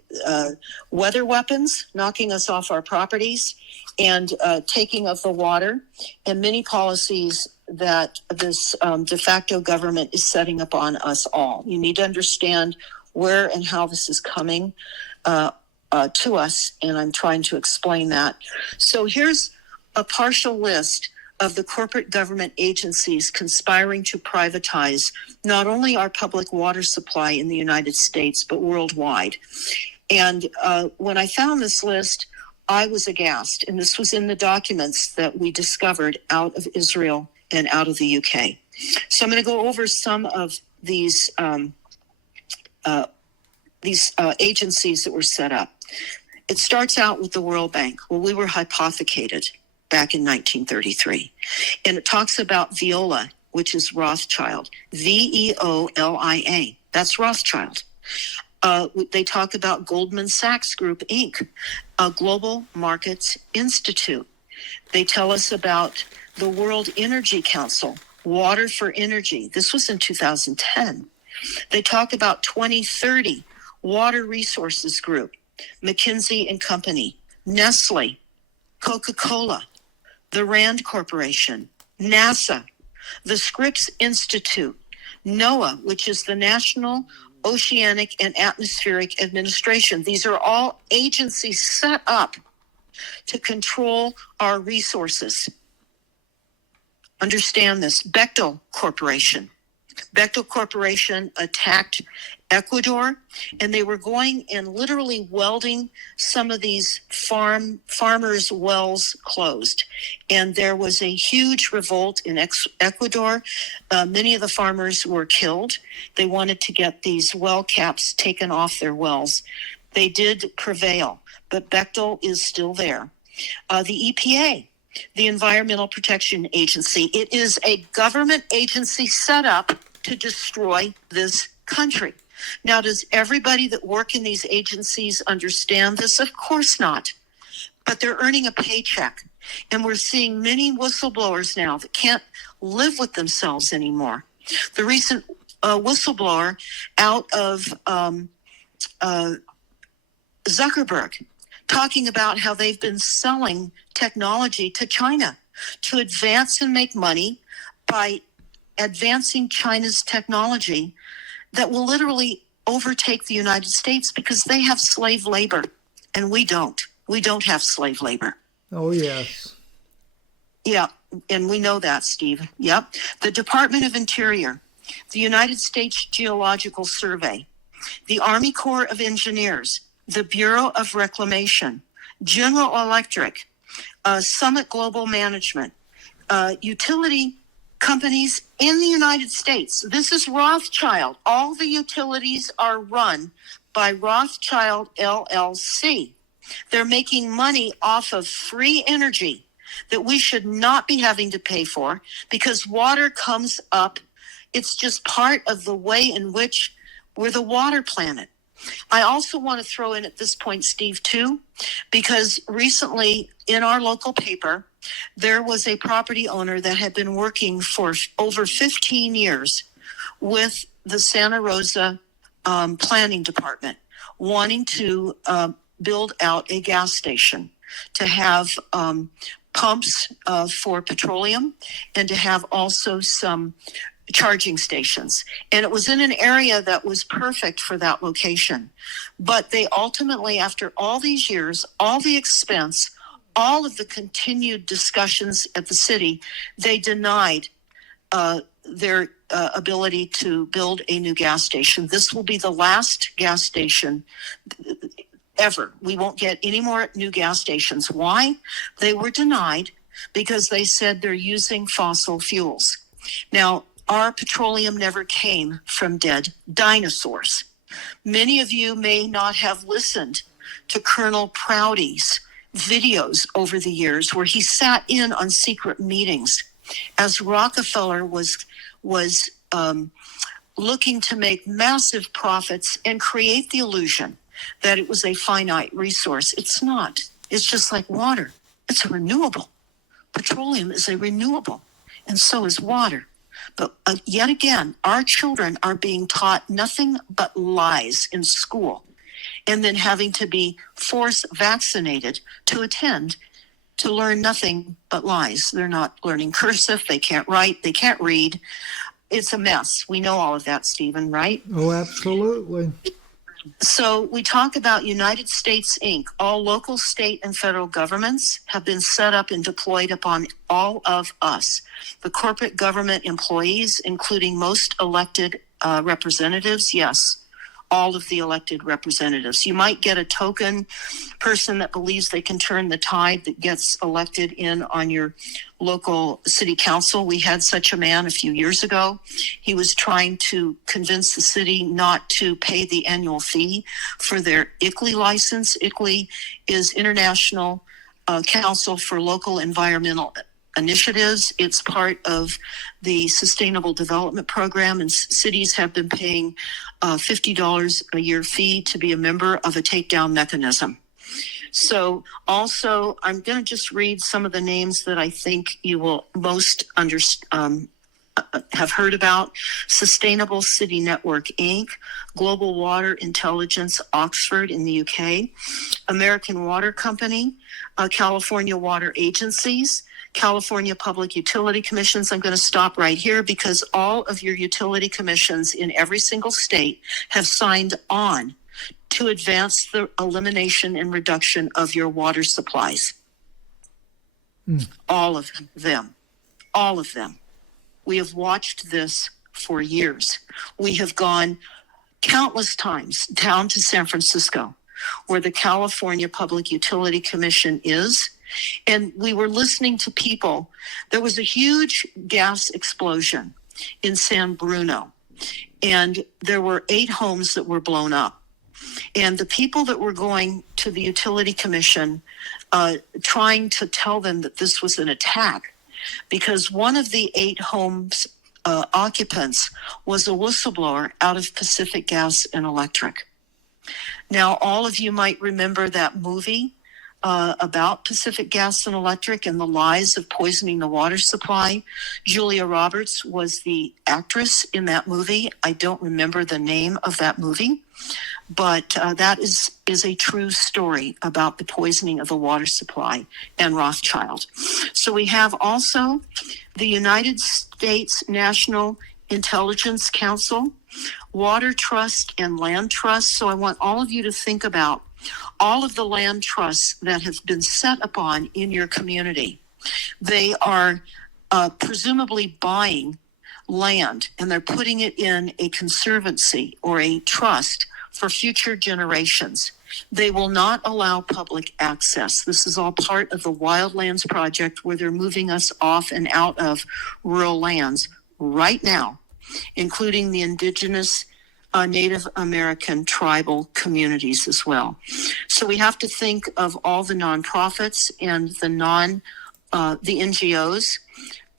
weather weapons, knocking us off our properties, and taking of the water, and many policies that this de facto government is setting up on us all. You need to understand where and how this is coming to us, and I'm trying to explain that. So here's a partial list of the corporate government agencies conspiring to privatize not only our public water supply in the United States, but worldwide. And when I found this list, I was aghast, and this was in the documents that we discovered out of Israel and out of the UK. So I'm going to go over some of these agencies that were set up. It starts out with the World Bank. Well, we were hypothecated back in 1933, and it talks about Viola, which is Rothschild, Veolia. That's Rothschild. They talk about Goldman Sachs Group, Inc., Global Markets Institute. They tell us about the World Energy Council, Water for Energy. This was in 2010. They talk about 2030, Water Resources Group, McKinsey and Company, Nestle, Coca-Cola, the Rand Corporation, NASA, the Scripps Institute, NOAA, which is the National Oceanic and Atmospheric Administration. These are all agencies set up to control our resources. Understand this. Bechtel Corporation. Bechtel Corporation attacked Ecuador, and they were going and literally welding some of these farmers' wells closed. And there was a huge revolt in Ecuador. Many of the farmers were killed. They wanted to get these well caps taken off their wells. They did prevail, but Bechtel is still there. The EPA, the Environmental Protection Agency, it is a government agency set up to destroy this country. Now, does everybody that work in these agencies understand this? Of course not. But they're earning a paycheck. And we're seeing many whistleblowers now that can't live with themselves anymore. The recent whistleblower out of Zuckerberg, talking about how they've been selling technology to China to advance and make money by advancing China's technology that will literally overtake the United States because they have slave labor and we don't. We don't have slave labor. Oh, yes. Yeah, and we know that, Steve. Yep. The Department of Interior, the United States Geological Survey, the Army Corps of Engineers, the Bureau of Reclamation, General Electric, Summit Global Management, utility companies in the United States. This is Rothschild. All the utilities are run by Rothschild LLC. They're making money off of free energy that we should not be having to pay for because water comes up. It's just part of the way in which we're the water planet. I also want to throw in at this point, Steve, too, because recently in our local paper, there was a property owner that had been working for over 15 years with the Santa Rosa Planning Department, wanting to build out a gas station, to have pumps for petroleum, and to have also some charging stations. And it was in an area that was perfect for that location. But they ultimately, after all these years, all the expense, all of the continued discussions at the city, they denied their ability to build a new gas station. This will be the last gas station ever. We won't get any more new gas stations. Why? They were denied because they said they're using fossil fuels. Now, our petroleum never came from dead dinosaurs. Many of you may not have listened to Colonel Prouty's videos over the years where he sat in on secret meetings as Rockefeller was looking to make massive profits and create the illusion that it was a finite resource. It's not. It's just like water. It's a renewable. Petroleum is a renewable, and so is water. But yet again, our children are being taught nothing but lies in school, and then having to be force vaccinated to attend to learn nothing but lies. They're not learning cursive. They can't write. They can't read. It's a mess. We know all of that, Stephen, right? Oh, absolutely. So we talk about United States, Inc. All local, state, and federal governments have been set up and deployed upon all of us. The corporate government employees, including most elected representatives, yes, all of the elected representatives. You might get a token person that believes they can turn the tide that gets elected in on your local city council. We had such a man a few years ago. He was trying to convince the city not to pay the annual fee for their ICLEI license. ICLEI is International Council for Local Environmental Initiatives. It's part of the Sustainable Development Program, and cities have been paying $50 a year fee to be a member of a takedown mechanism. So also, I'm going to just read some of the names that I think you will most have heard about. Sustainable City Network, Inc., Global Water Intelligence, Oxford in the UK, American Water Company, California Water Agencies, California Public Utility Commissions. I'm going to stop right here because all of your utility commissions in every single state have signed on to advance the elimination and reduction of your water supplies. All of them. All of them. We have watched this for years. We have gone countless times down to San Francisco, where the California Public Utility Commission is, and we were listening to people. There was a huge gas explosion in San Bruno, and there were 8 homes that were blown up. And the people that were going to the utility commission trying to tell them that this was an attack, because one of the 8 homes occupants was a whistleblower out of Pacific Gas and Electric. Now, all of you might remember that movie about Pacific Gas and Electric and the lies of poisoning the water supply. Julia Roberts was the actress in that movie. I don't remember the name of that movie, but that is a true story about the poisoning of the water supply and Rothschild. So we have also the United States National Intelligence Council, Water Trust, and Land Trust. So I want all of you to think about all of the land trusts that have been set upon in your community. They are presumably buying land, and they're putting it in a conservancy or a trust for future generations. They will not allow public access. This is all part of the Wildlands Project, where they're moving us off and out of rural lands right now, including the indigenous Native American tribal communities as well. So we have to think of all the nonprofits and the NGOs,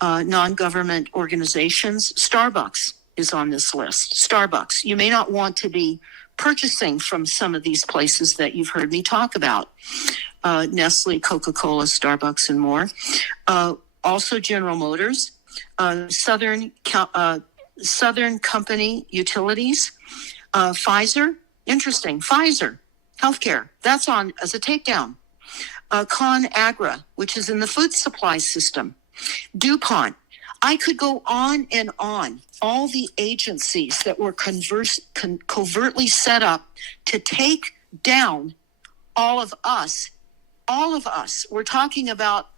non-government organizations. Starbucks is on this list. Starbucks. You may not want to be purchasing from some of these places that you've heard me talk about. Nestle, Coca-Cola, Starbucks, and more. Also General Motors, Southern Company Utilities, Pfizer, interesting, Pfizer, healthcare, that's on as a takedown. ConAgra, which is in the food supply system. DuPont. I could go on and on. All the agencies that were covertly set up to take down all of us all of us. We're talking about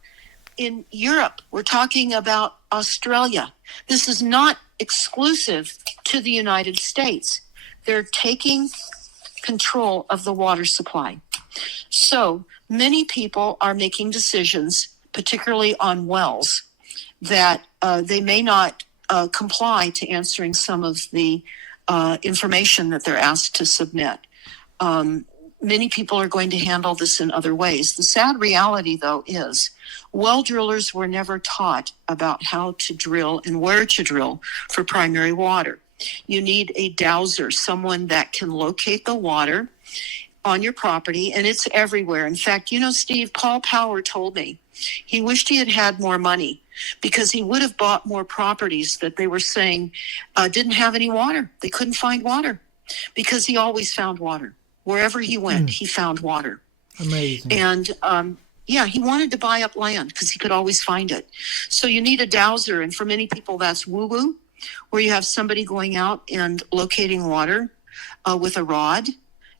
in Europe. We're talking about Australia. This is not exclusive to the United States. They're taking control of the water supply. So many people are making decisions, particularly on wells, that they may not comply to answering some of the information that they're asked to submit. Many people are going to handle this in other ways. The sad reality, though, is well drillers were never taught about how to drill and where to drill for primary water. You need a dowser, someone that can locate the water on your property, and it's everywhere. In fact, you know, Steve, Paul Power told me he wished he had had more money because he would have bought more properties that they were saying didn't have any water. They couldn't find water because he always found water. Wherever he went, he found water. Amazing. And he wanted to buy up land because he could always find it. So you need a dowser, and for many people that's woo-woo, where you have somebody going out and locating water with a rod.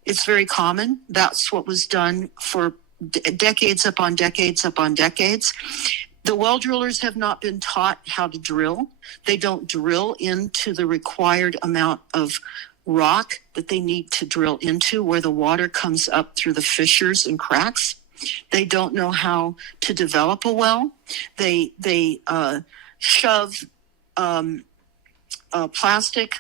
It's very common. That's what was done for decades upon decades upon decades. The well drillers have not been taught how to drill. They don't drill into the required amount of rock that they need to drill into where the water comes up through the fissures and cracks. They don't know how to develop a well. They shove plastic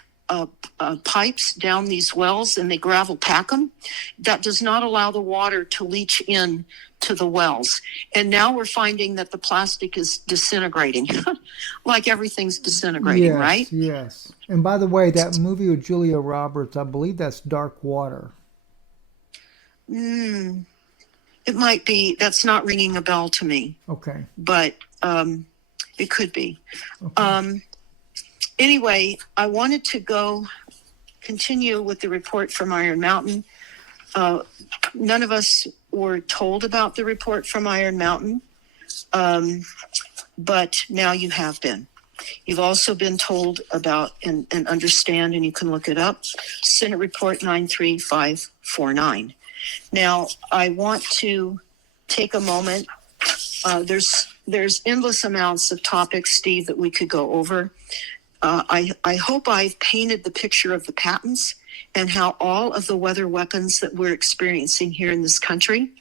pipes down these wells and they gravel pack them. That does not allow the water to leach in to the wells. And now we're finding that the plastic is disintegrating, like everything's disintegrating, Yes, right? yes. And by the way, that movie with Julia Roberts, I believe that's Dark Water. It might be. That's not ringing a bell to me. Okay. But it could be. Okay. Anyway, I wanted to continue with the report from Iron Mountain. None of us were told about the report from Iron Mountain, but now you have been. You've also been told about and understand, and you can look it up, Senate Report 93549. Now, I want to take a moment. There's endless amounts of topics, Steve, that we could go over. I hope I've painted the picture of the patents and how all of the weather weapons that we're experiencing here in this country,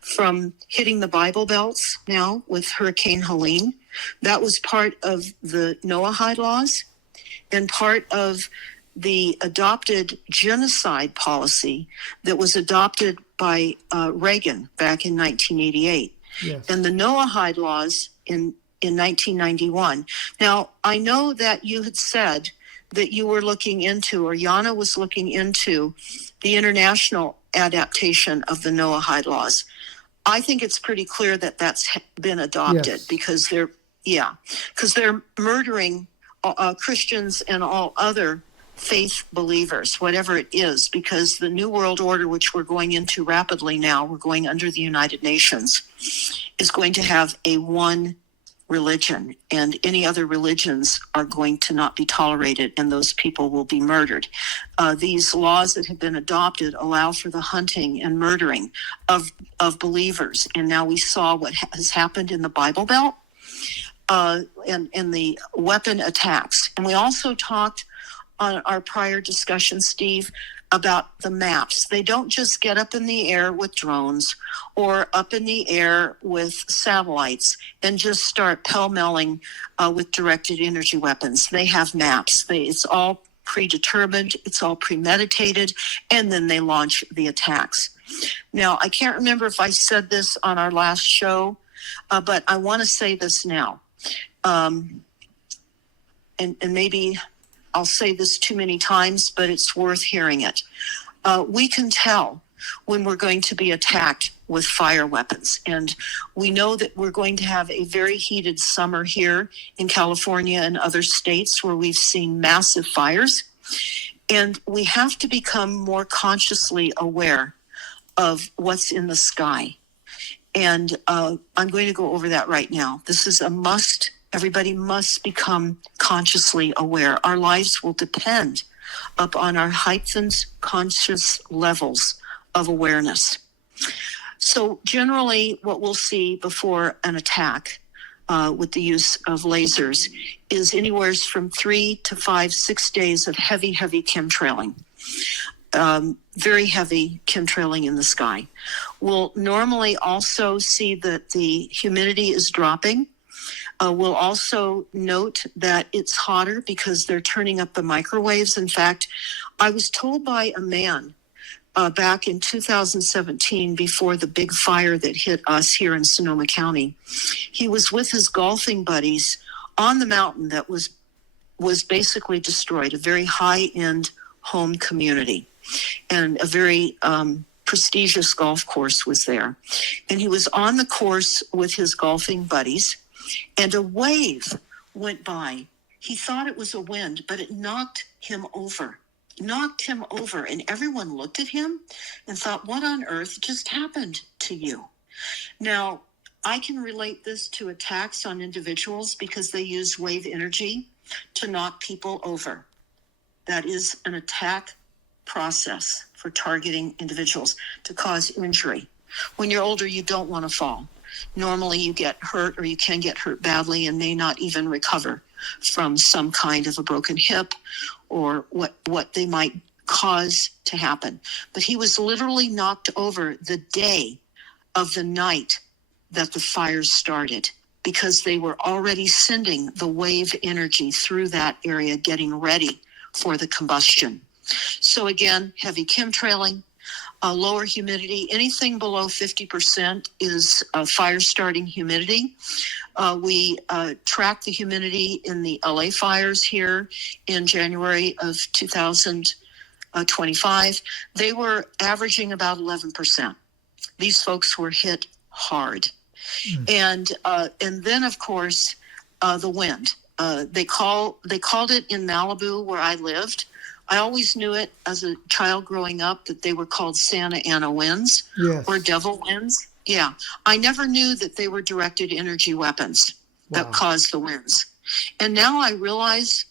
from hitting the Bible Belts now with Hurricane Helene, that was part of the Noahide laws and part of the adopted genocide policy that was adopted by Reagan back in 1988. Yes. And the Noahide laws in 1991. Now, I know that you had said that you were looking into, or Yana was looking into, the international adaptation of the Noahide laws. I think it's pretty clear that that's been adopted. Yes. because they're murdering Christians and all other faith believers, whatever it is, because the New World Order, which we're going into rapidly now, we're going under the United Nations, is going to have a one religion, and any other religions are going to not be tolerated, and those people will be murdered. These laws that have been adopted allow for the hunting and murdering of believers, and now we saw what has happened in the Bible Belt and the weapon attacks. And we also talked on our prior discussion, Steve, about the maps. They don't just get up in the air with drones or up in the air with satellites and just start pell-melling with directed energy weapons. They have maps. It's all predetermined, it's all premeditated, and then they launch the attacks. Now, I can't remember if I said this on our last show, but I want to say this now. And maybe I'll say this too many times, but it's worth hearing it. We can tell when we're going to be attacked with fire weapons. And we know that we're going to have a very heated summer here in California and other states where we've seen massive fires. And we have to become more consciously aware of what's in the sky. And I'm going to go over that right now. This is a must. Everybody must become consciously aware. Our lives will depend upon our heightened conscious levels of awareness. So generally what we'll see before an attack with the use of lasers is anywhere from 3 to 5, 6 days of heavy chemtrailing. Very heavy chemtrailing in the sky. We'll normally also see that the humidity is dropping. We'll also note that it's hotter because they're turning up the microwaves. In fact, I was told by a man back in 2017, before the big fire that hit us here in Sonoma County, he was with his golfing buddies on the mountain that was basically destroyed, a very high-end home community. And a very prestigious golf course was there. And he was on the course with his golfing buddies, and a wave went by. He thought it was a wind, but it knocked him over, and everyone looked at him and thought, what on earth just happened to you? Now, I can relate this to attacks on individuals because they use wave energy to knock people over. That is an attack process for targeting individuals to cause injury. When you're older, you don't want to fall. Normally you get hurt, or you can get hurt badly and may not even recover from some kind of a broken hip or what they might cause to happen. But he was literally knocked over the day of the night that the fires started, because they were already sending the wave energy through that area, getting ready for the combustion. So again, heavy chemtrailing, lower humidity. Anything below 50% is fire starting humidity. We tracked the humidity in the LA fires here in January of 2025. They were averaging about 11%. These folks were hit hard. And then, of course, the wind. They called it in Malibu, where I lived. I always knew it as a child growing up that they were called Santa Ana winds, Yes. or devil winds. Yeah. I never knew that they were directed energy weapons that caused the winds. And now I realize,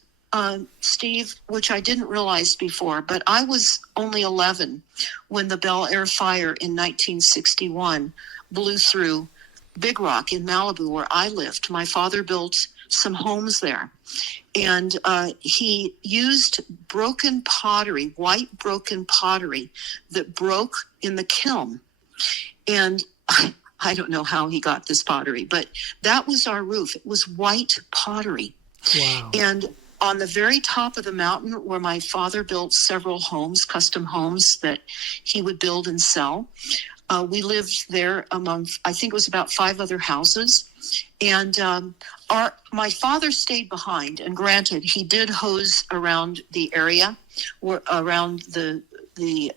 Steve, which I didn't realize before, but I was only 11 when the Bel Air fire in 1961 blew through Big Rock in Malibu, where I lived. My father built some homes there. And he used broken pottery, white broken pottery that broke in the kiln. And I don't know how he got this pottery, but that was our roof. It was white pottery. Wow. And on the very top of the mountain, where my father built several homes, custom homes that he would build and sell, we lived there among, I think it was about 5 other houses. And my father stayed behind, and granted, he did hose around the area, around the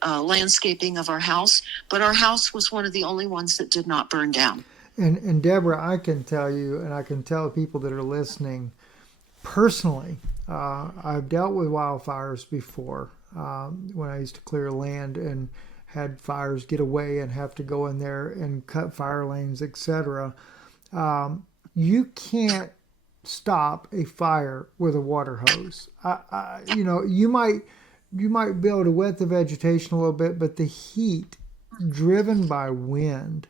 landscaping of our house, but our house was one of the only ones that did not burn down. And Deborah, I can tell you, and I can tell people that are listening, personally, I've dealt with wildfires before when I used to clear land and had fires get away and have to go in there and cut fire lanes, etc. You can't stop a fire with a water hose. You might be able to wet the vegetation a little bit, but the heat driven by wind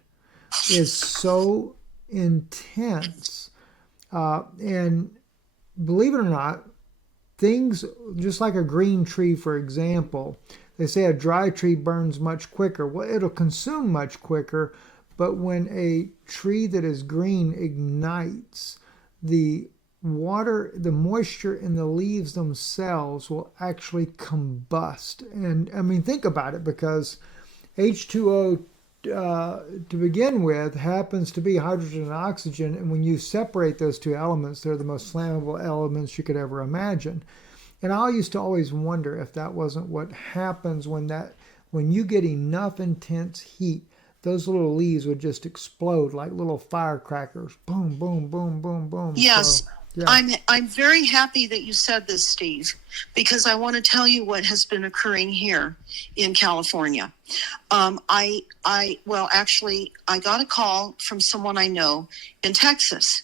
is so intense. And believe it or not, things just like a green tree, for example, they say a dry tree burns much quicker. Well, it'll consume much quicker, but when a tree that is green ignites, the water, the moisture in the leaves themselves will actually combust. And I mean, think about it, because H2O to begin with happens to be hydrogen and oxygen, and when you separate those two elements, they're the most flammable elements you could ever imagine. And I used to always wonder if that wasn't what happens when you get enough intense heat, those little leaves would just explode like little firecrackers. Boom, boom, boom, boom, boom. Yes. So, yeah. I'm very happy that you said this, Steve, because I want to tell you what has been occurring here in California. Actually, I got a call from someone I know in Texas,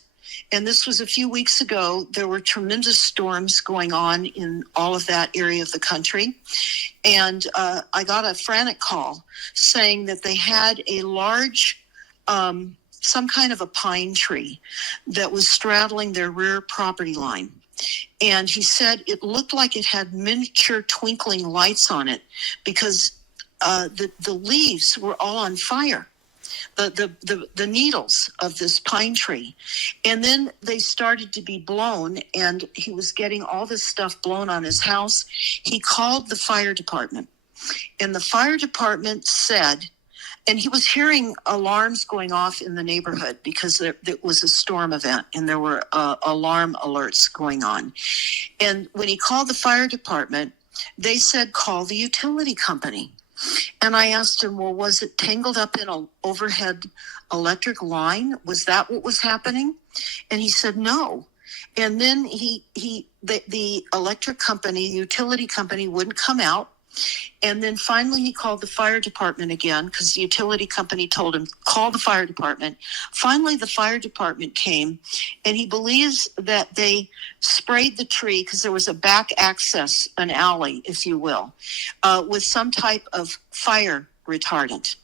And this was a few weeks ago. There were tremendous storms going on in all of that area of the country. And I got a frantic call saying that they had a large, some kind of a pine tree that was straddling their rear property line. And he said it looked like it had miniature twinkling lights on it because the leaves were all on fire. The needles of this pine tree. And then they started to be blown, and he was getting all this stuff blown on his house. He called the fire department, and the fire department said, and he was hearing alarms going off in the neighborhood because there was a storm event and there were alarm alerts going on. And when he called the fire department, they said, call the utility company. And I asked him, well, was it tangled up in an overhead electric line? Was that what was happening? And he said, no. And then the electric company, the utility company wouldn't come out. And then finally he called the fire department again because the utility company told him, call the fire department. Finally, the fire department came, and he believes that they sprayed the tree because there was a back access, an alley, if you will, with some type of fire retardant.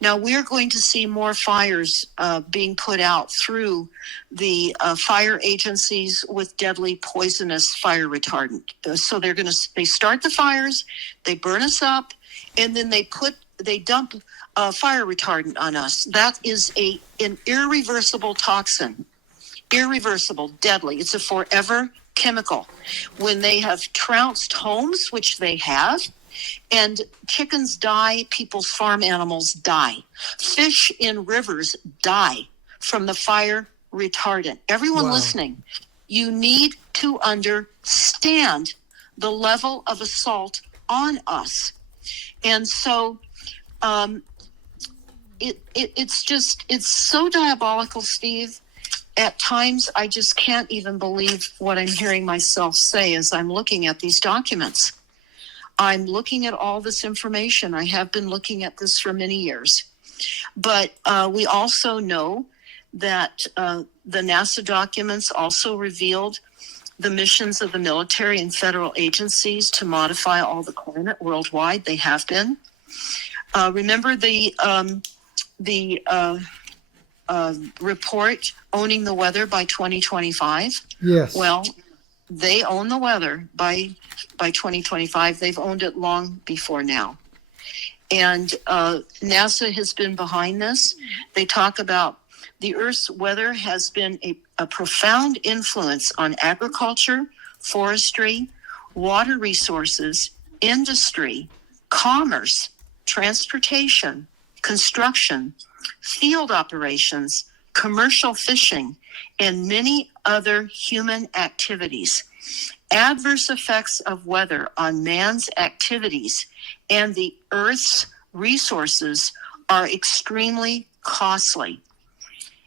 Now, we're going to see more fires being put out through the fire agencies with deadly poisonous fire retardant. So they start the fires, they burn us up, and then they dump fire retardant on us. That is an irreversible toxin, irreversible, deadly. It's a forever chemical. When they have trounced homes, which they have, and chickens die, people's farm animals die. Fish in rivers die from the fire retardant. Everyone listening, you need to understand the level of assault on us. And so it's so diabolical, Steve. At times, I just can't even believe what I'm hearing myself say as I'm looking at these documents. I'm looking at all this information. I have been looking at this for many years. But we also know that the NASA documents also revealed the missions of the military and federal agencies to modify all the climate worldwide. They have been. Remember the report, Owning the Weather by 2025? Yes. Well, they own the weather by 2025. They've owned it long before now. And NASA has been behind this. They talk about the Earth's weather has been a profound influence on agriculture, forestry, water resources, industry, commerce, transportation, construction, field operations, commercial fishing, and many other human activities. Adverse effects of weather on man's activities and the Earth's resources are extremely costly.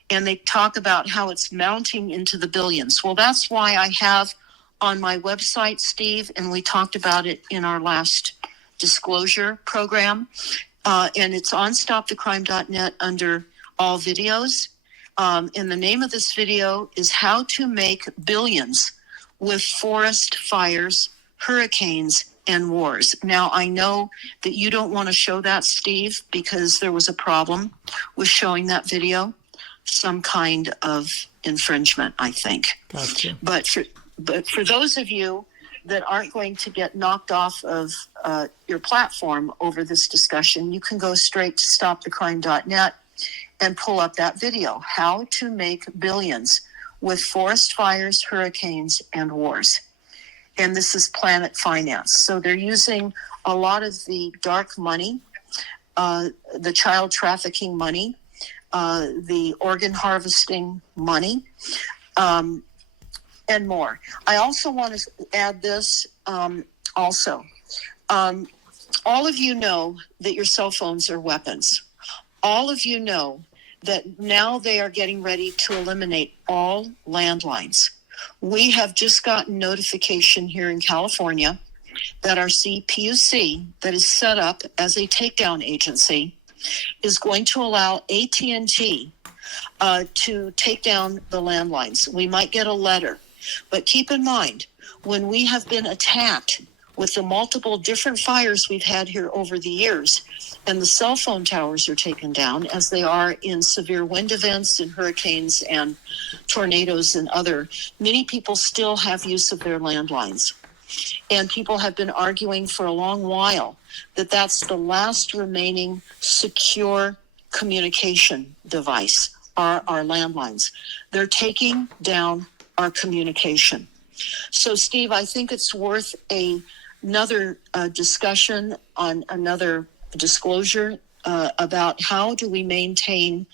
And they talk about how it's mounting into the billions. Well, that's why I have on my website, Steve, and we talked about it in our last disclosure program, and it's on stopthecrime.net under all videos. And the name of this video is How to Make Billions with Forest Fires, Hurricanes, and Wars. Now, I know that you don't want to show that, Steve, because there was a problem with showing that video, some kind of infringement, I think. Gotcha. But for those of you that aren't going to get knocked off of your platform over this discussion, you can go straight to stopthecrime.net and pull up that video, How to Make Billions with Forest Fires, Hurricanes, and Wars. And this is Planet Finance. So they're using a lot of the dark money, the child trafficking money, the organ harvesting money, and more. I also want to add this also. All of you know that your cell phones are weapons. All of you know that now they are getting ready to eliminate all landlines. We have just gotten notification here in California that our CPUC, that is set up as a takedown agency, is going to allow AT&T to take down the landlines. We might get a letter, but keep in mind, when we have been attacked with the multiple different fires we've had here over the years, and the cell phone towers are taken down, as they are in severe wind events and hurricanes and tornadoes and other, many people still have use of their landlines. And people have been arguing for a long while that that's the last remaining secure communication device, are our landlines. They're taking down our communication. So, Steve, I think it's worth another discussion on another disclosure about how do we maintain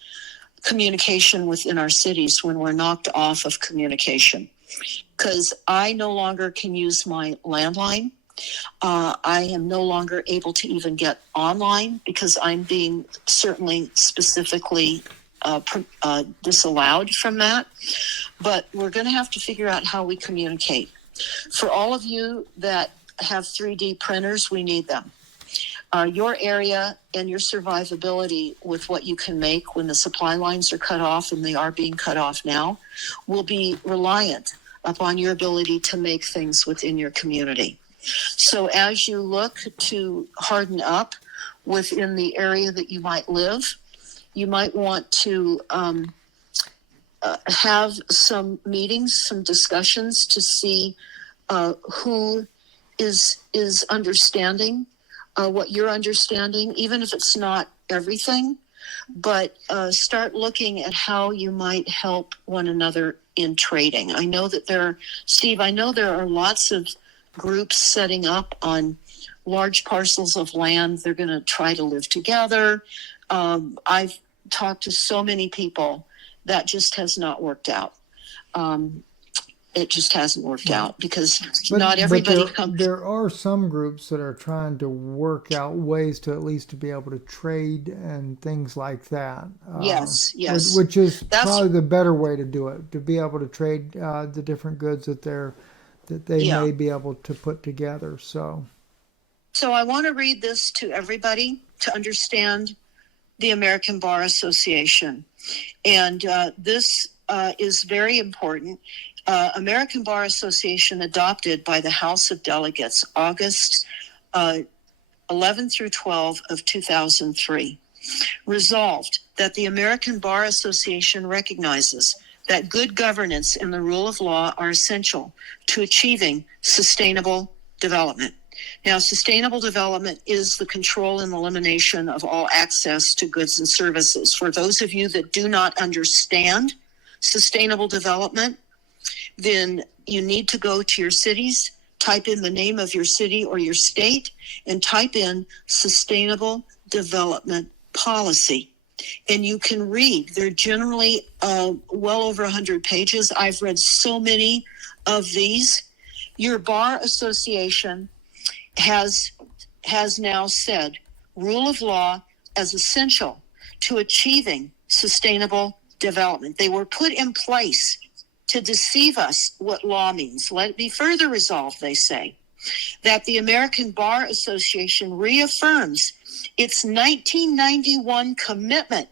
communication within our cities when we're knocked off of communication. Because I no longer can use my landline. I am no longer able to even get online because I'm being certainly specifically disallowed from that. But we're going to have to figure out how we communicate. For all of you that have 3D printers, we need them. Your area and your survivability with what you can make when the supply lines are cut off, and they are being cut off now, will be reliant upon your ability to make things within your community. So as you look to harden up within the area that you might live, you might want to have some meetings, some discussions to see who is understanding what you're understanding, even if it's not everything, but start looking at how you might help one another in trading. I know that Steve, I know there are lots of groups setting up on large parcels of land. They're going to try to live together. I've talked to so many people that just has not worked out. It just hasn't worked out because not everybody comes. There are some groups that are trying to work out ways to at least to be able to trade and things like that. Yes. Which is probably the better way to do it, to be able to trade the different goods that they may be able to put together. So I want to read this to everybody to understand the American Bar Association. And this is very important. American Bar Association adopted by the House of Delegates August 11 through 12 of 2003. Resolved that the American Bar Association recognizes that good governance and the rule of law are essential to achieving sustainable development. Now, sustainable development is the control and elimination of all access to goods and services. For those of you that do not understand sustainable development, then you need to go to your cities, type in the name of your city or your state, and type in sustainable development policy. And you can read. They're generally well over 100 pages. I've read so many of these. Your bar association has now said rule of law as essential to achieving sustainable development. They were put in place to deceive us what law means. Let it be further resolved, they say, that the American Bar Association reaffirms its 1991 commitment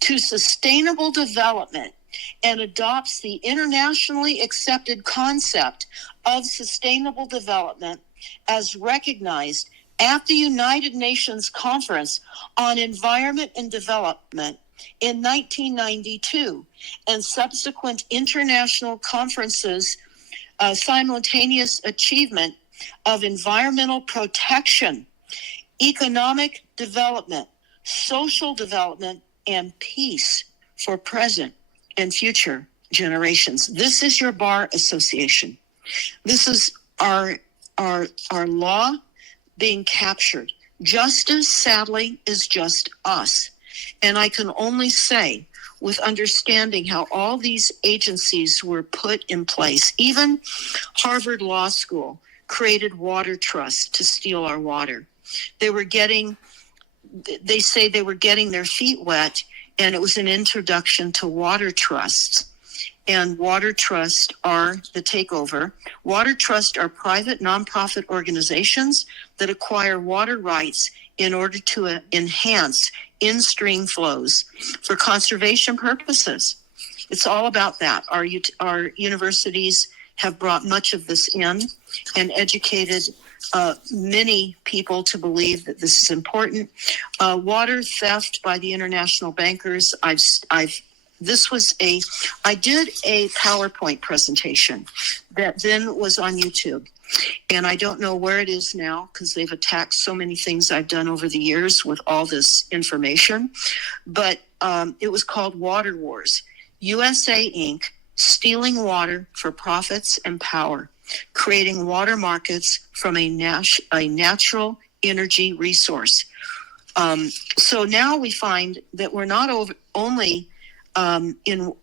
to sustainable development and adopts the internationally accepted concept of sustainable development as recognized at the United Nations Conference on Environment and Development in 1992 and subsequent international conferences, simultaneous achievement of environmental protection, economic development, social development, and peace for present and future generations. This is your bar association. This is our law being captured. Justice, sadly, is just us. And I can only say, with understanding how all these agencies were put in place, even Harvard Law School created water trusts to steal our water. They say they were getting their feet wet, and it was an introduction to water trusts. And water trusts are the takeover. Water trusts are private nonprofit organizations that acquire water rights in order to enhance in-stream flows for conservation purposes. It's all about that. Our universities have brought much of this in and educated many people to believe that this is important. Water theft by the international bankers. I did a PowerPoint presentation that then was on YouTube. And I don't know where it is now because they've attacked so many things I've done over the years with all this information. But it was called Water Wars. USA Inc. stealing water for profits and power, creating water markets from a natural energy resource. So now we find that we're not only in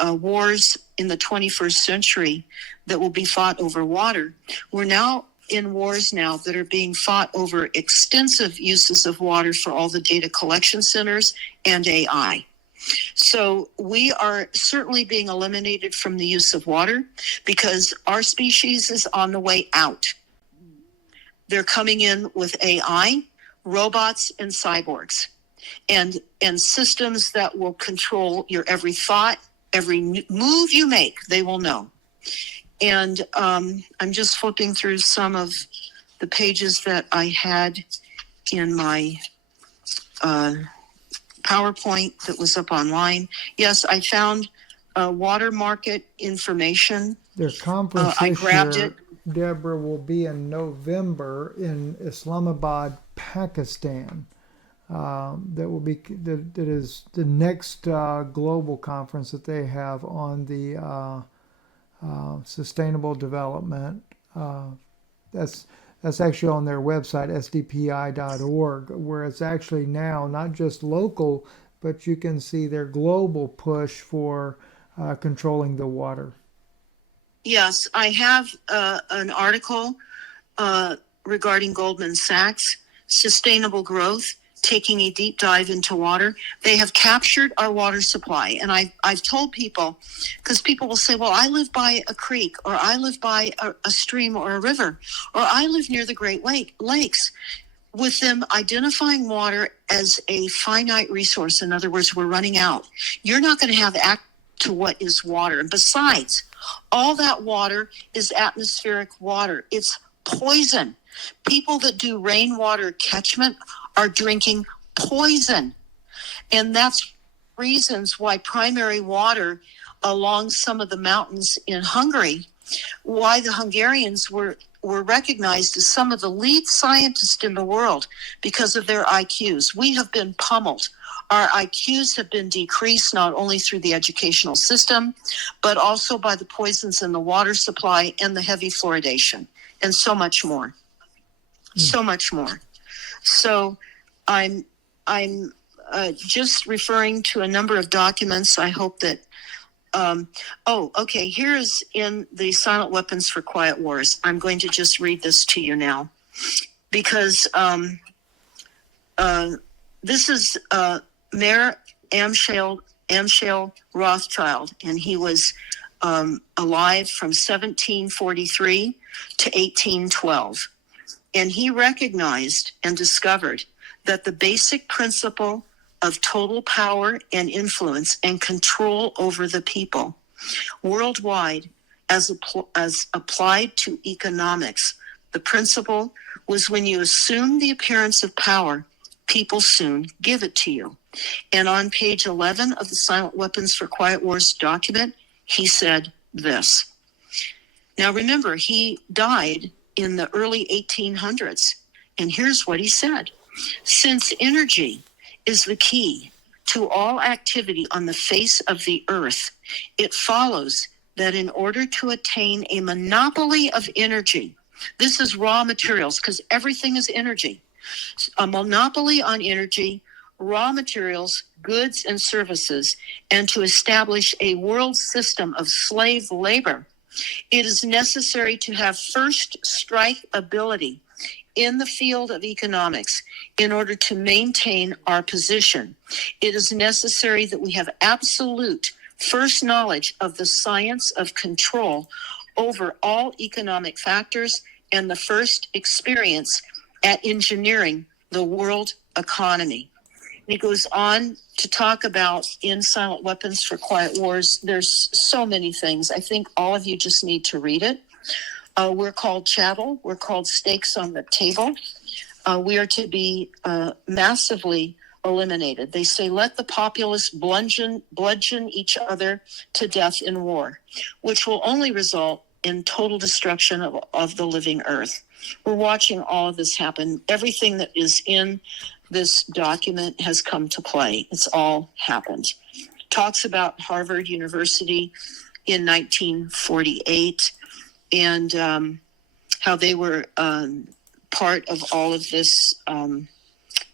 wars in the 21st century that will be fought over water. We're now in wars now that are being fought over extensive uses of water for all the data collection centers and AI. So we are certainly being eliminated from the use of water because our species is on the way out. They're coming in with AI, robots, and cyborgs, and systems that will control your every thought, every move you make, they will know. And I'm just flipping through some of the pages that I had in my PowerPoint that was up online. Yes, I found water market information. Their conference I this grabbed year, it. Deborah, will be in November in Islamabad, Pakistan. That will be that is the next global conference that they have on the sustainable development. That's actually on their website, sdpi.org, where it's actually now not just local, but you can see their global push for controlling the water. Yes, I have an article regarding Goldman Sachs, sustainable growth, taking a deep dive into water. They have captured our water supply. And I've told people, because people will say, well, I live by a creek, or I live by a stream or a river, or I live near the Great Lakes. With them identifying water as a finite resource, in other words, we're running out, you're not going to have access to what is water. And besides, all that water is atmospheric water. It's poison. People that do rainwater catchment are drinking poison. And that's reasons why primary water along some of the mountains in Hungary, why the Hungarians were recognized as some of the lead scientists in the world because of their IQs. We have been pummeled. Our IQs have been decreased not only through the educational system, but also by the poisons in the water supply and the heavy fluoridation, and so much more. So much more. So I'm just referring to a number of documents. I hope that okay, here is in the Silent Weapons for Quiet Wars. I'm going to just read this to you now because this is Mayor Amschel Rothschild, and he was alive from 1743 to 1812. And he recognized and discovered that the basic principle of total power and influence and control over the people worldwide as applied to economics, the principle was when you assume the appearance of power, people soon give it to you. And on page 11 of the Silent Weapons for Quiet Wars document, he said this. Now remember, he died in the early 1800s. And here's what he said. Since energy is the key to all activity on the face of the earth, it follows that in order to attain a monopoly of energy, this is raw materials because everything is energy, a monopoly on energy, raw materials, goods, and services, and to establish a world system of slave labor, it is necessary to have first strike ability in the field of economics in order to maintain our position. It is necessary that we have absolute first knowledge of the science of control over all economic factors and the first experience at engineering the world economy. He goes on to talk about in Silent Weapons for Quiet Wars. There's so many things. I think all of you just need to read it. We're called chattel. We're called stakes on the table. We are to be massively eliminated. They say, let the populace bludgeon each other to death in war, which will only result in total destruction of the living earth. We're watching all of this happen. Everything that is in this document has come to play. It's all happened. Talks about Harvard University in 1948 and how they were part of all of this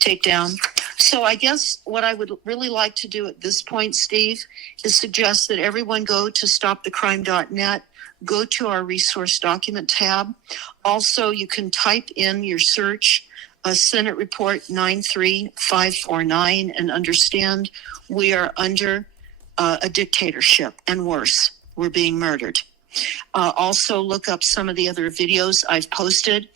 takedown. So I guess what I would really like to do at this point, Steve, is suggest that everyone go to stopthecrime.net, go to our resource document tab. Also, you can type in your search, Senate Report 93549, and understand we are under a dictatorship, and worse, we're being murdered. Also, look up some of the other videos I've posted.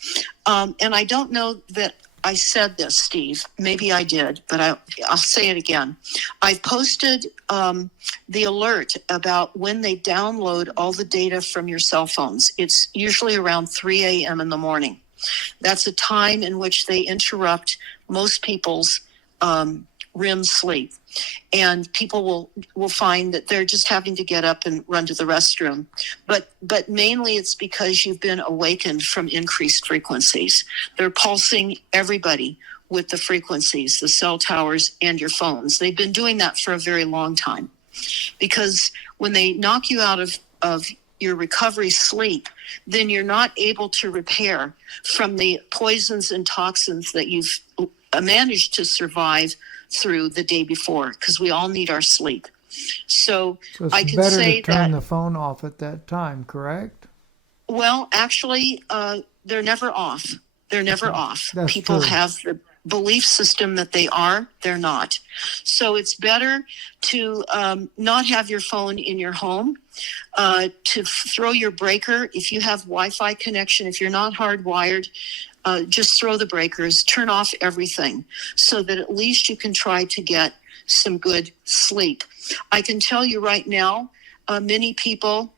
And I don't know that I said this, Steve. Maybe I did, but I'll say it again. I've posted the alert about when they download all the data from your cell phones. It's usually around 3 a.m. in the morning. That's a time in which they interrupt most people's REM sleep. And people will find that they're just having to get up and run to the restroom. But mainly it's because you've been awakened from increased frequencies. They're pulsing everybody with the frequencies, the cell towers and your phones. They've been doing that for a very long time. Because when they knock you out of your recovery sleep, then you're not able to repair from the poisons and toxins that you've managed to survive through the day before, because we all need our sleep. So it's I can better say to turn that the phone off at that time, correct? Well, actually, they're never off. They're never off. That's People true. have the belief system that they're not. So it's better to not have your phone in your home, to throw your breaker. If you have Wi-Fi connection, if you're not hardwired, just throw the breakers, turn off everything so that at least you can try to get some good sleep. I can tell you right now, many people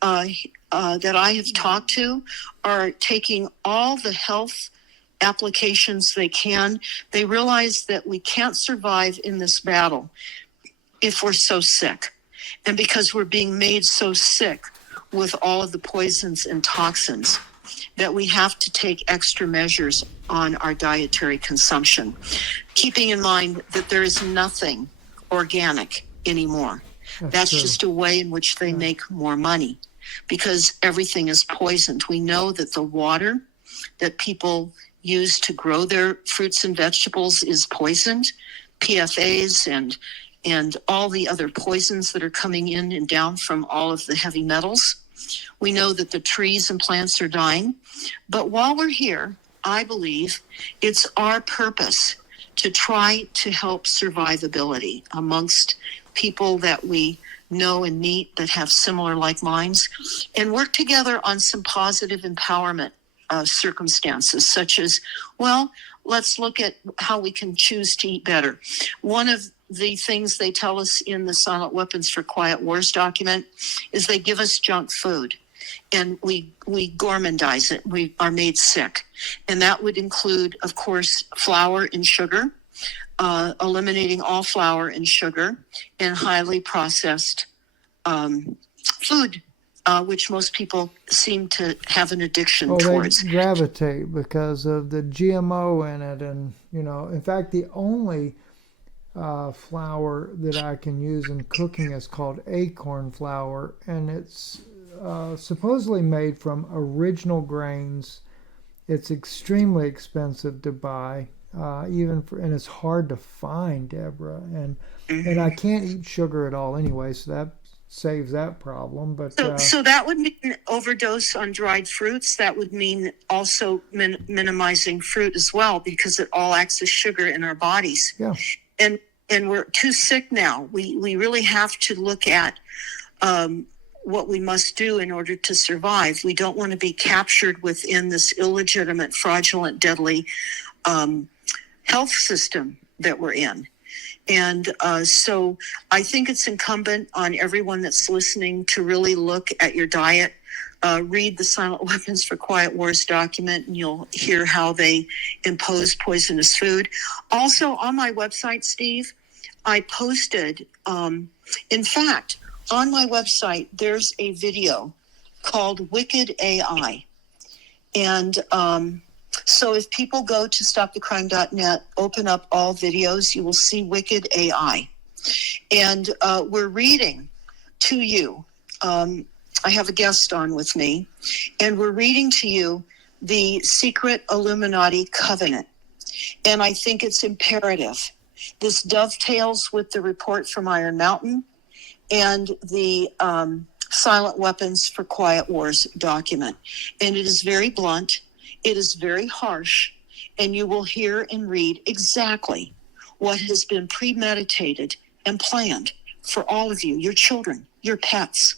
that I have talked to are taking all the health applications they can. They realize that we can't survive in this battle if we're so sick. And because we're being made so sick with all of the poisons and toxins, that we have to take extra measures on our dietary consumption, keeping in mind that there is nothing organic anymore. That's true. just a way in which they make more money, because everything is poisoned. We know that the water that people use to grow their fruits and vegetables is poisoned, PFAs and all the other poisons that are coming in and down from all of the heavy metals. We know that the trees and plants are dying. But while we're here, I believe it's our purpose to try to help survivability amongst people that we know and meet that have similar like minds, and work together on some positive empowerment circumstances, such as, well, let's look at how we can choose to eat better. One of the things they tell us in the Silent Weapons for Quiet Wars document is they give us junk food and we gourmandize it. We are made sick. And that would include, of course, flour and sugar, eliminating all flour and sugar, and highly processed food, which most people seem to have an addiction towards. They gravitate because of the GMO in it. And, in fact, the only flour that I can use in cooking is called acorn flour, and it's supposedly made from original grains. It's extremely expensive to buy, and it's hard to find, Deborah. And I can't eat sugar at all anyway, so that saves that problem. But so that would mean overdose on dried fruits. That would mean also minimizing fruit as well, because it all acts as sugar in our bodies. Yeah. And we're too sick now. We really have to look at what we must do in order to survive. We don't want to be captured within this illegitimate, fraudulent, deadly health system that we're in. And so I think it's incumbent on everyone that's listening to really look at your diet. Read the Silent Weapons for Quiet Wars document, and you'll hear how they impose poisonous food. Also, on my website, Steve, I posted, in fact, on my website, there's a video called Wicked AI. And so if people go to stopthecrime.net, open up all videos, you will see Wicked AI. And we're reading to you. I have a guest on with me, and we're reading to you the Secret Illuminati Covenant. And I think it's imperative. This dovetails with the report from Iron Mountain and the Silent Weapons for Quiet Wars document. And it is very blunt. It is very harsh. And you will hear and read exactly what has been premeditated and planned for all of you, your children, your pets.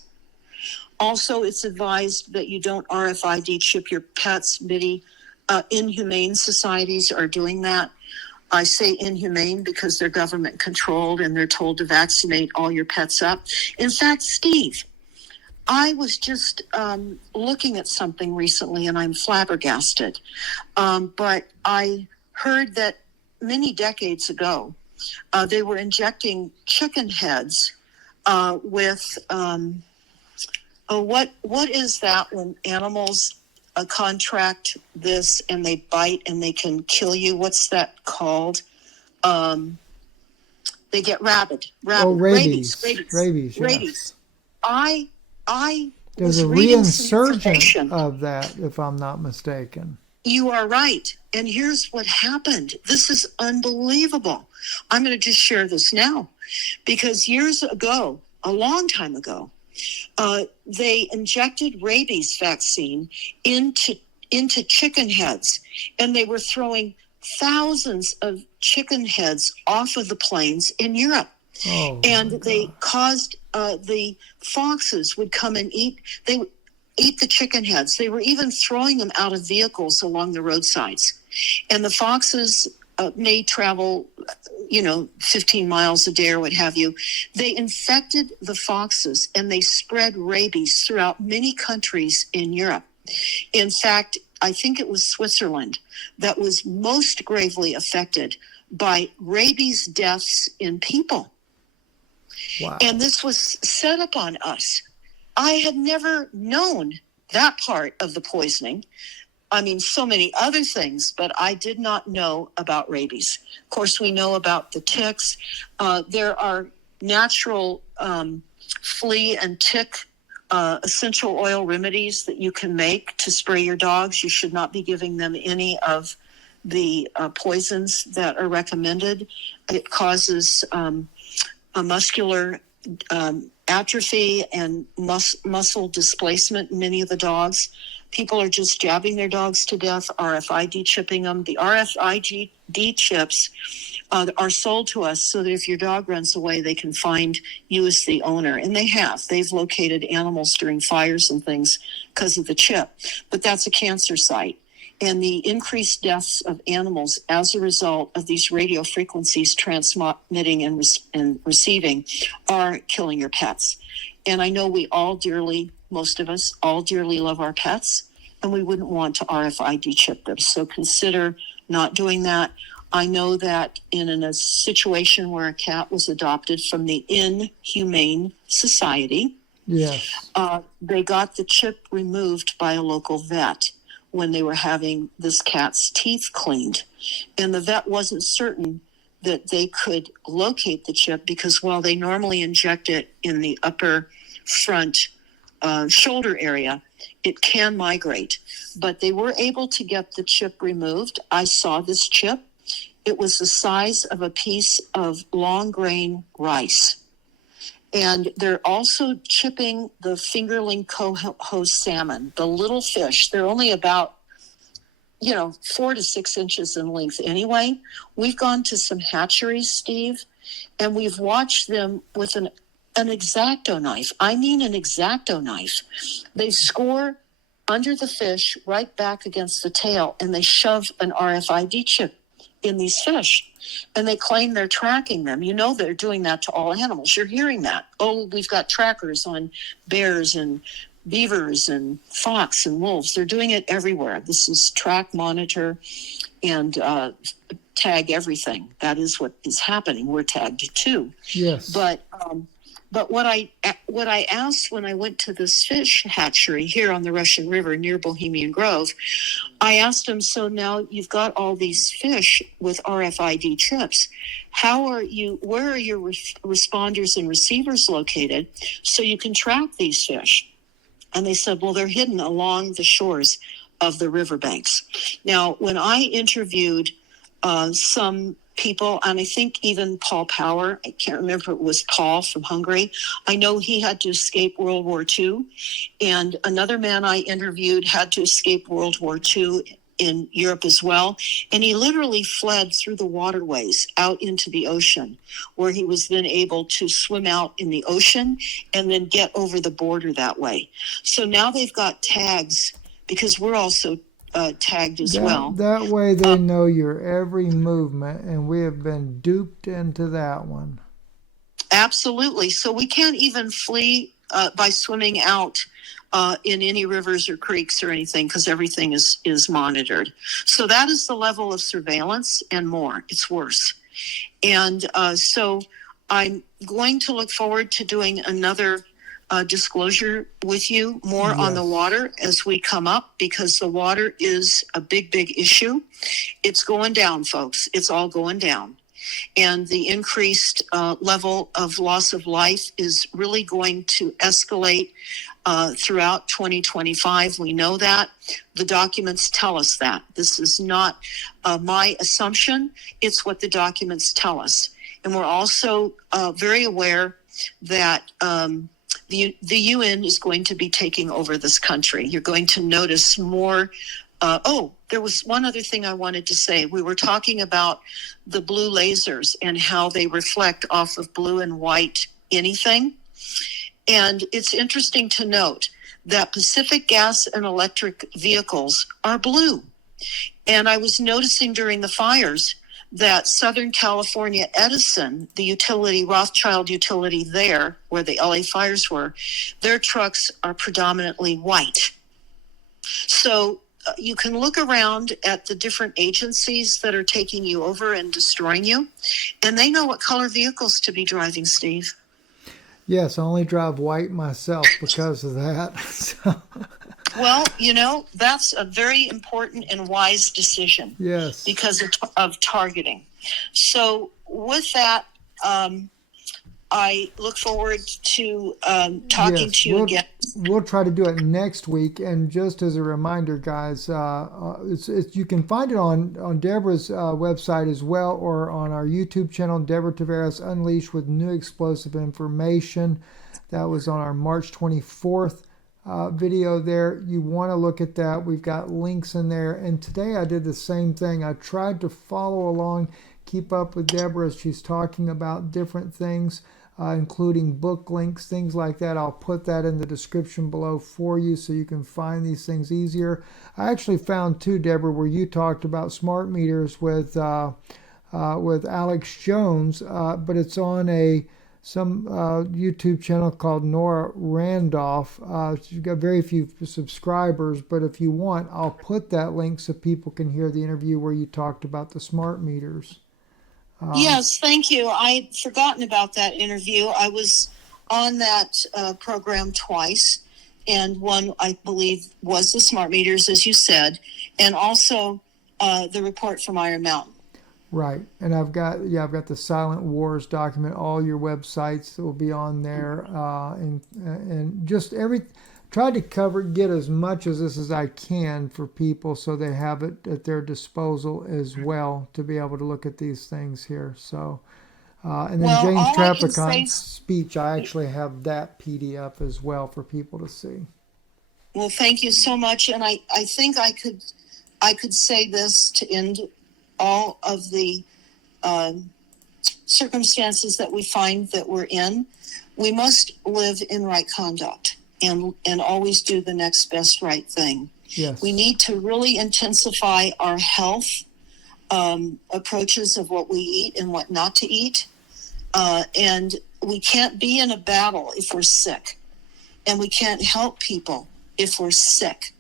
Also, it's advised that you don't RFID chip your pets. Many inhumane societies are doing that. I say inhumane because they're government controlled and they're told to vaccinate all your pets up. In fact, Steve, I was just looking at something recently and I'm flabbergasted. But I heard that many decades ago, they were injecting chicken heads with... what is that when animals contract this and they bite and they can kill you? What's that called? They get rabid. Oh, rabies. Rabies. Yes. I There's was a reading some reinsurgent information. of that, if I'm not mistaken. You are right. And here's what happened. This is unbelievable. I'm going to just share this now because years ago, a long time ago, they injected rabies vaccine into chicken heads, and they were throwing thousands of chicken heads off of the planes in Europe. Oh, and they caused the foxes would come and eat. They would eat the chicken heads. They were even throwing them out of vehicles along the roadsides. And the foxes may travel, 15 miles a day or what have you. They infected the foxes and they spread rabies throughout many countries in Europe. In fact, I think it was Switzerland that was most gravely affected by rabies deaths in people. wow. And this was set up on us. I had never known that part of the poisoning. I mean, so many other things, but I did not know about rabies. Of course, we know about the ticks. There are natural flea and tick essential oil remedies that you can make to spray your dogs. You should not be giving them any of the poisons that are recommended. It causes a muscular atrophy and muscle displacement in many of the dogs. People are just jabbing their dogs to death, RFID chipping them. The RFID chips are sold to us so that if your dog runs away, they can find you as the owner. And they have. They've located animals during fires and things because of the chip. But that's a cancer site. And the increased deaths of animals as a result of these radio frequencies transmitting and receiving are killing your pets. And I know we all dearly, most of us, all dearly love our pets, and we wouldn't want to RFID chip them. So consider not doing that. I know that in a situation where a cat was adopted from the Inhumane Society, Yes. They got the chip removed by a local vet when they were having this cat's teeth cleaned. And the vet wasn't certain that they could locate the chip because while they normally inject it in the upper front shoulder area, it can migrate. But they were able to get the chip removed. I saw this chip. It was the size of a piece of long grain rice. And they're also chipping the fingerling coho salmon, the little fish. They're only about, 4 to 6 inches in length anyway. We've gone to some hatcheries, Steve, and we've watched them with an X-Acto knife. I mean an X-Acto knife. They score under the fish right back against the tail, and they shove an RFID chip in these fish. And they claim they're tracking them. You know, they're doing that to all animals. You're hearing that. Oh, we've got trackers on bears and beavers and fox and wolves. They're doing it everywhere. This is track, monitor, and tag everything. That is what is happening. We're tagged too. Yes. But what I asked when I went to this fish hatchery here on the Russian River near Bohemian Grove, I asked them, so now you've got all these fish with RFID chips. Where are your responders and receivers located so you can track these fish? And they said, well, they're hidden along the shores of the riverbanks. Now, when I interviewed some people, and I think even Paul Power, I can't remember if it was Paul from Hungary. I know he had to escape World War II. And another man I interviewed had to escape World War II in Europe as well. And he literally fled through the waterways out into the ocean, where he was then able to swim out in the ocean and then get over the border that way. So now they've got tags, because we're also tagged as well. That way they know your every movement, and we have been duped into that one. Absolutely. So we can't even flee by swimming out in any rivers or creeks or anything, because everything is monitored. So that is the level of surveillance and more. It's worse. And so I'm going to look forward to doing another disclosure with you more on the water as we come up, because the water is a big, big issue. It's going down, folks. It's all going down. And the increased level of loss of life is really going to escalate throughout 2025. We know that. The documents tell us that. This is not my assumption. It's what the documents tell us. And we're also very aware that the UN is going to be taking over this country. You're going to notice more. There was one other thing I wanted to say. We were talking about the blue lasers and how they reflect off of blue and white anything. And it's interesting to note that Pacific gas and electric vehicles are blue. And I was noticing during the fires that Southern California Edison, the utility, Rothschild utility there, where the LA fires were, their trucks are predominantly white. So you can look around at the different agencies that are taking you over and destroying you, and they know what color vehicles to be driving, Steve. Yes, I only drive white myself because of that. So. Well, that's a very important and wise decision. Yes. Because of targeting. So with that, I look forward to talking to you again. We'll try to do it next week. And just as a reminder, guys, you can find it on Deborah's website as well, or on our YouTube channel, Deborah Tavares Unleashed with New Explosive Information. That was on our March 24th video there. You want to look at that. We've got links in there. And today I did the same thing. I tried to follow along, keep up with Deborah as she's talking about different things, including book links, things like that. I'll put that in the description below for you so you can find these things easier. I actually found too, Deborah, where you talked about smart meters with Alex Jones, but it's on some YouTube channel called Nora Randolph. She's got very few subscribers, but if you want, I'll put that link so people can hear the interview where you talked about the smart meters. Yes, thank you. I'd forgotten about that interview. I was on that program twice, and one, I believe, was the smart meters, as you said, and also the report from Iron Mountain. Right, and I've got the Silent Wars document. All your websites will be on there, and just tried to get as much of this as I can for people so they have it at their disposal as well to be able to look at these things here. So, and then James Trapicon's speech, I actually have that PDF as well for people to see. Well, thank you so much, and I think I could say this to end all of the circumstances that we find that we're in. We must live in right conduct and always do the next best right thing. Yes. We need to really intensify our health approaches of what we eat and what not to eat. And we can't be in a battle if we're sick. And we can't help people if we're sick.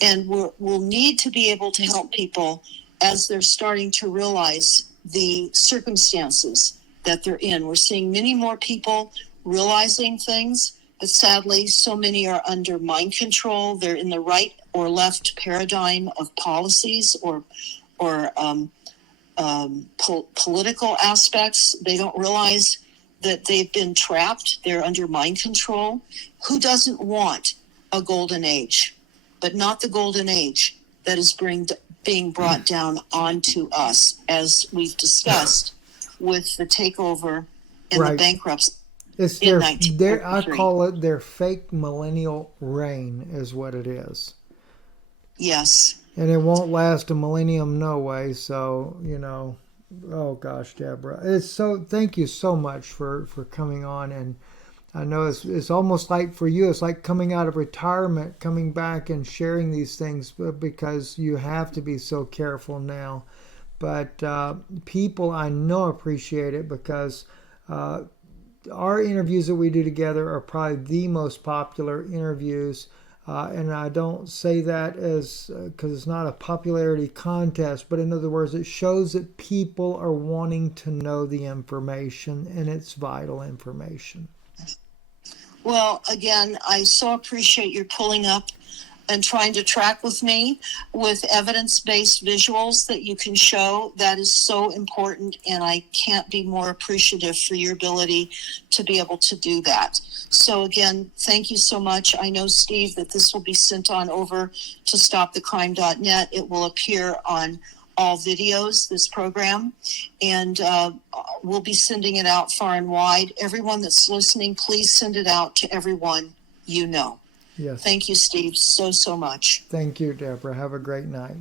And we'll need to be able to help people as they're starting to realize the circumstances that they're in. We're seeing many more people realizing things, but sadly, so many are under mind control. They're in the right or left paradigm of policies or political aspects. They don't realize that they've been trapped. They're under mind control. Who doesn't want a golden age? But not the golden age that is being brought down onto us, as we've discussed with the takeover and the bankruptcy. It's I call it their fake millennial reign is what it is. Yes. And it won't last a millennium, no way. So, oh gosh, Deborah. Thank you so much for coming on. And I know it's almost like for you, it's like coming out of retirement, coming back and sharing these things because you have to be so careful now. But people I know appreciate it because our interviews that we do together are probably the most popular interviews. And I don't say that as because it's not a popularity contest, but in other words, it shows that people are wanting to know the information, and it's vital information. Well, again, I so appreciate your pulling up and trying to track with me with evidence-based visuals that you can show. That is so important, and I can't be more appreciative for your ability to be able to do that. So again, thank you so much. I know, Steve, that this will be sent on over to stopthecrime.net. It will appear on all videos, this program, and we'll be sending it out far and wide. Everyone that's listening, please send it out to everyone you know. Yes. Thank you, Steve, so much. Thank you, Deborah. Have a great night.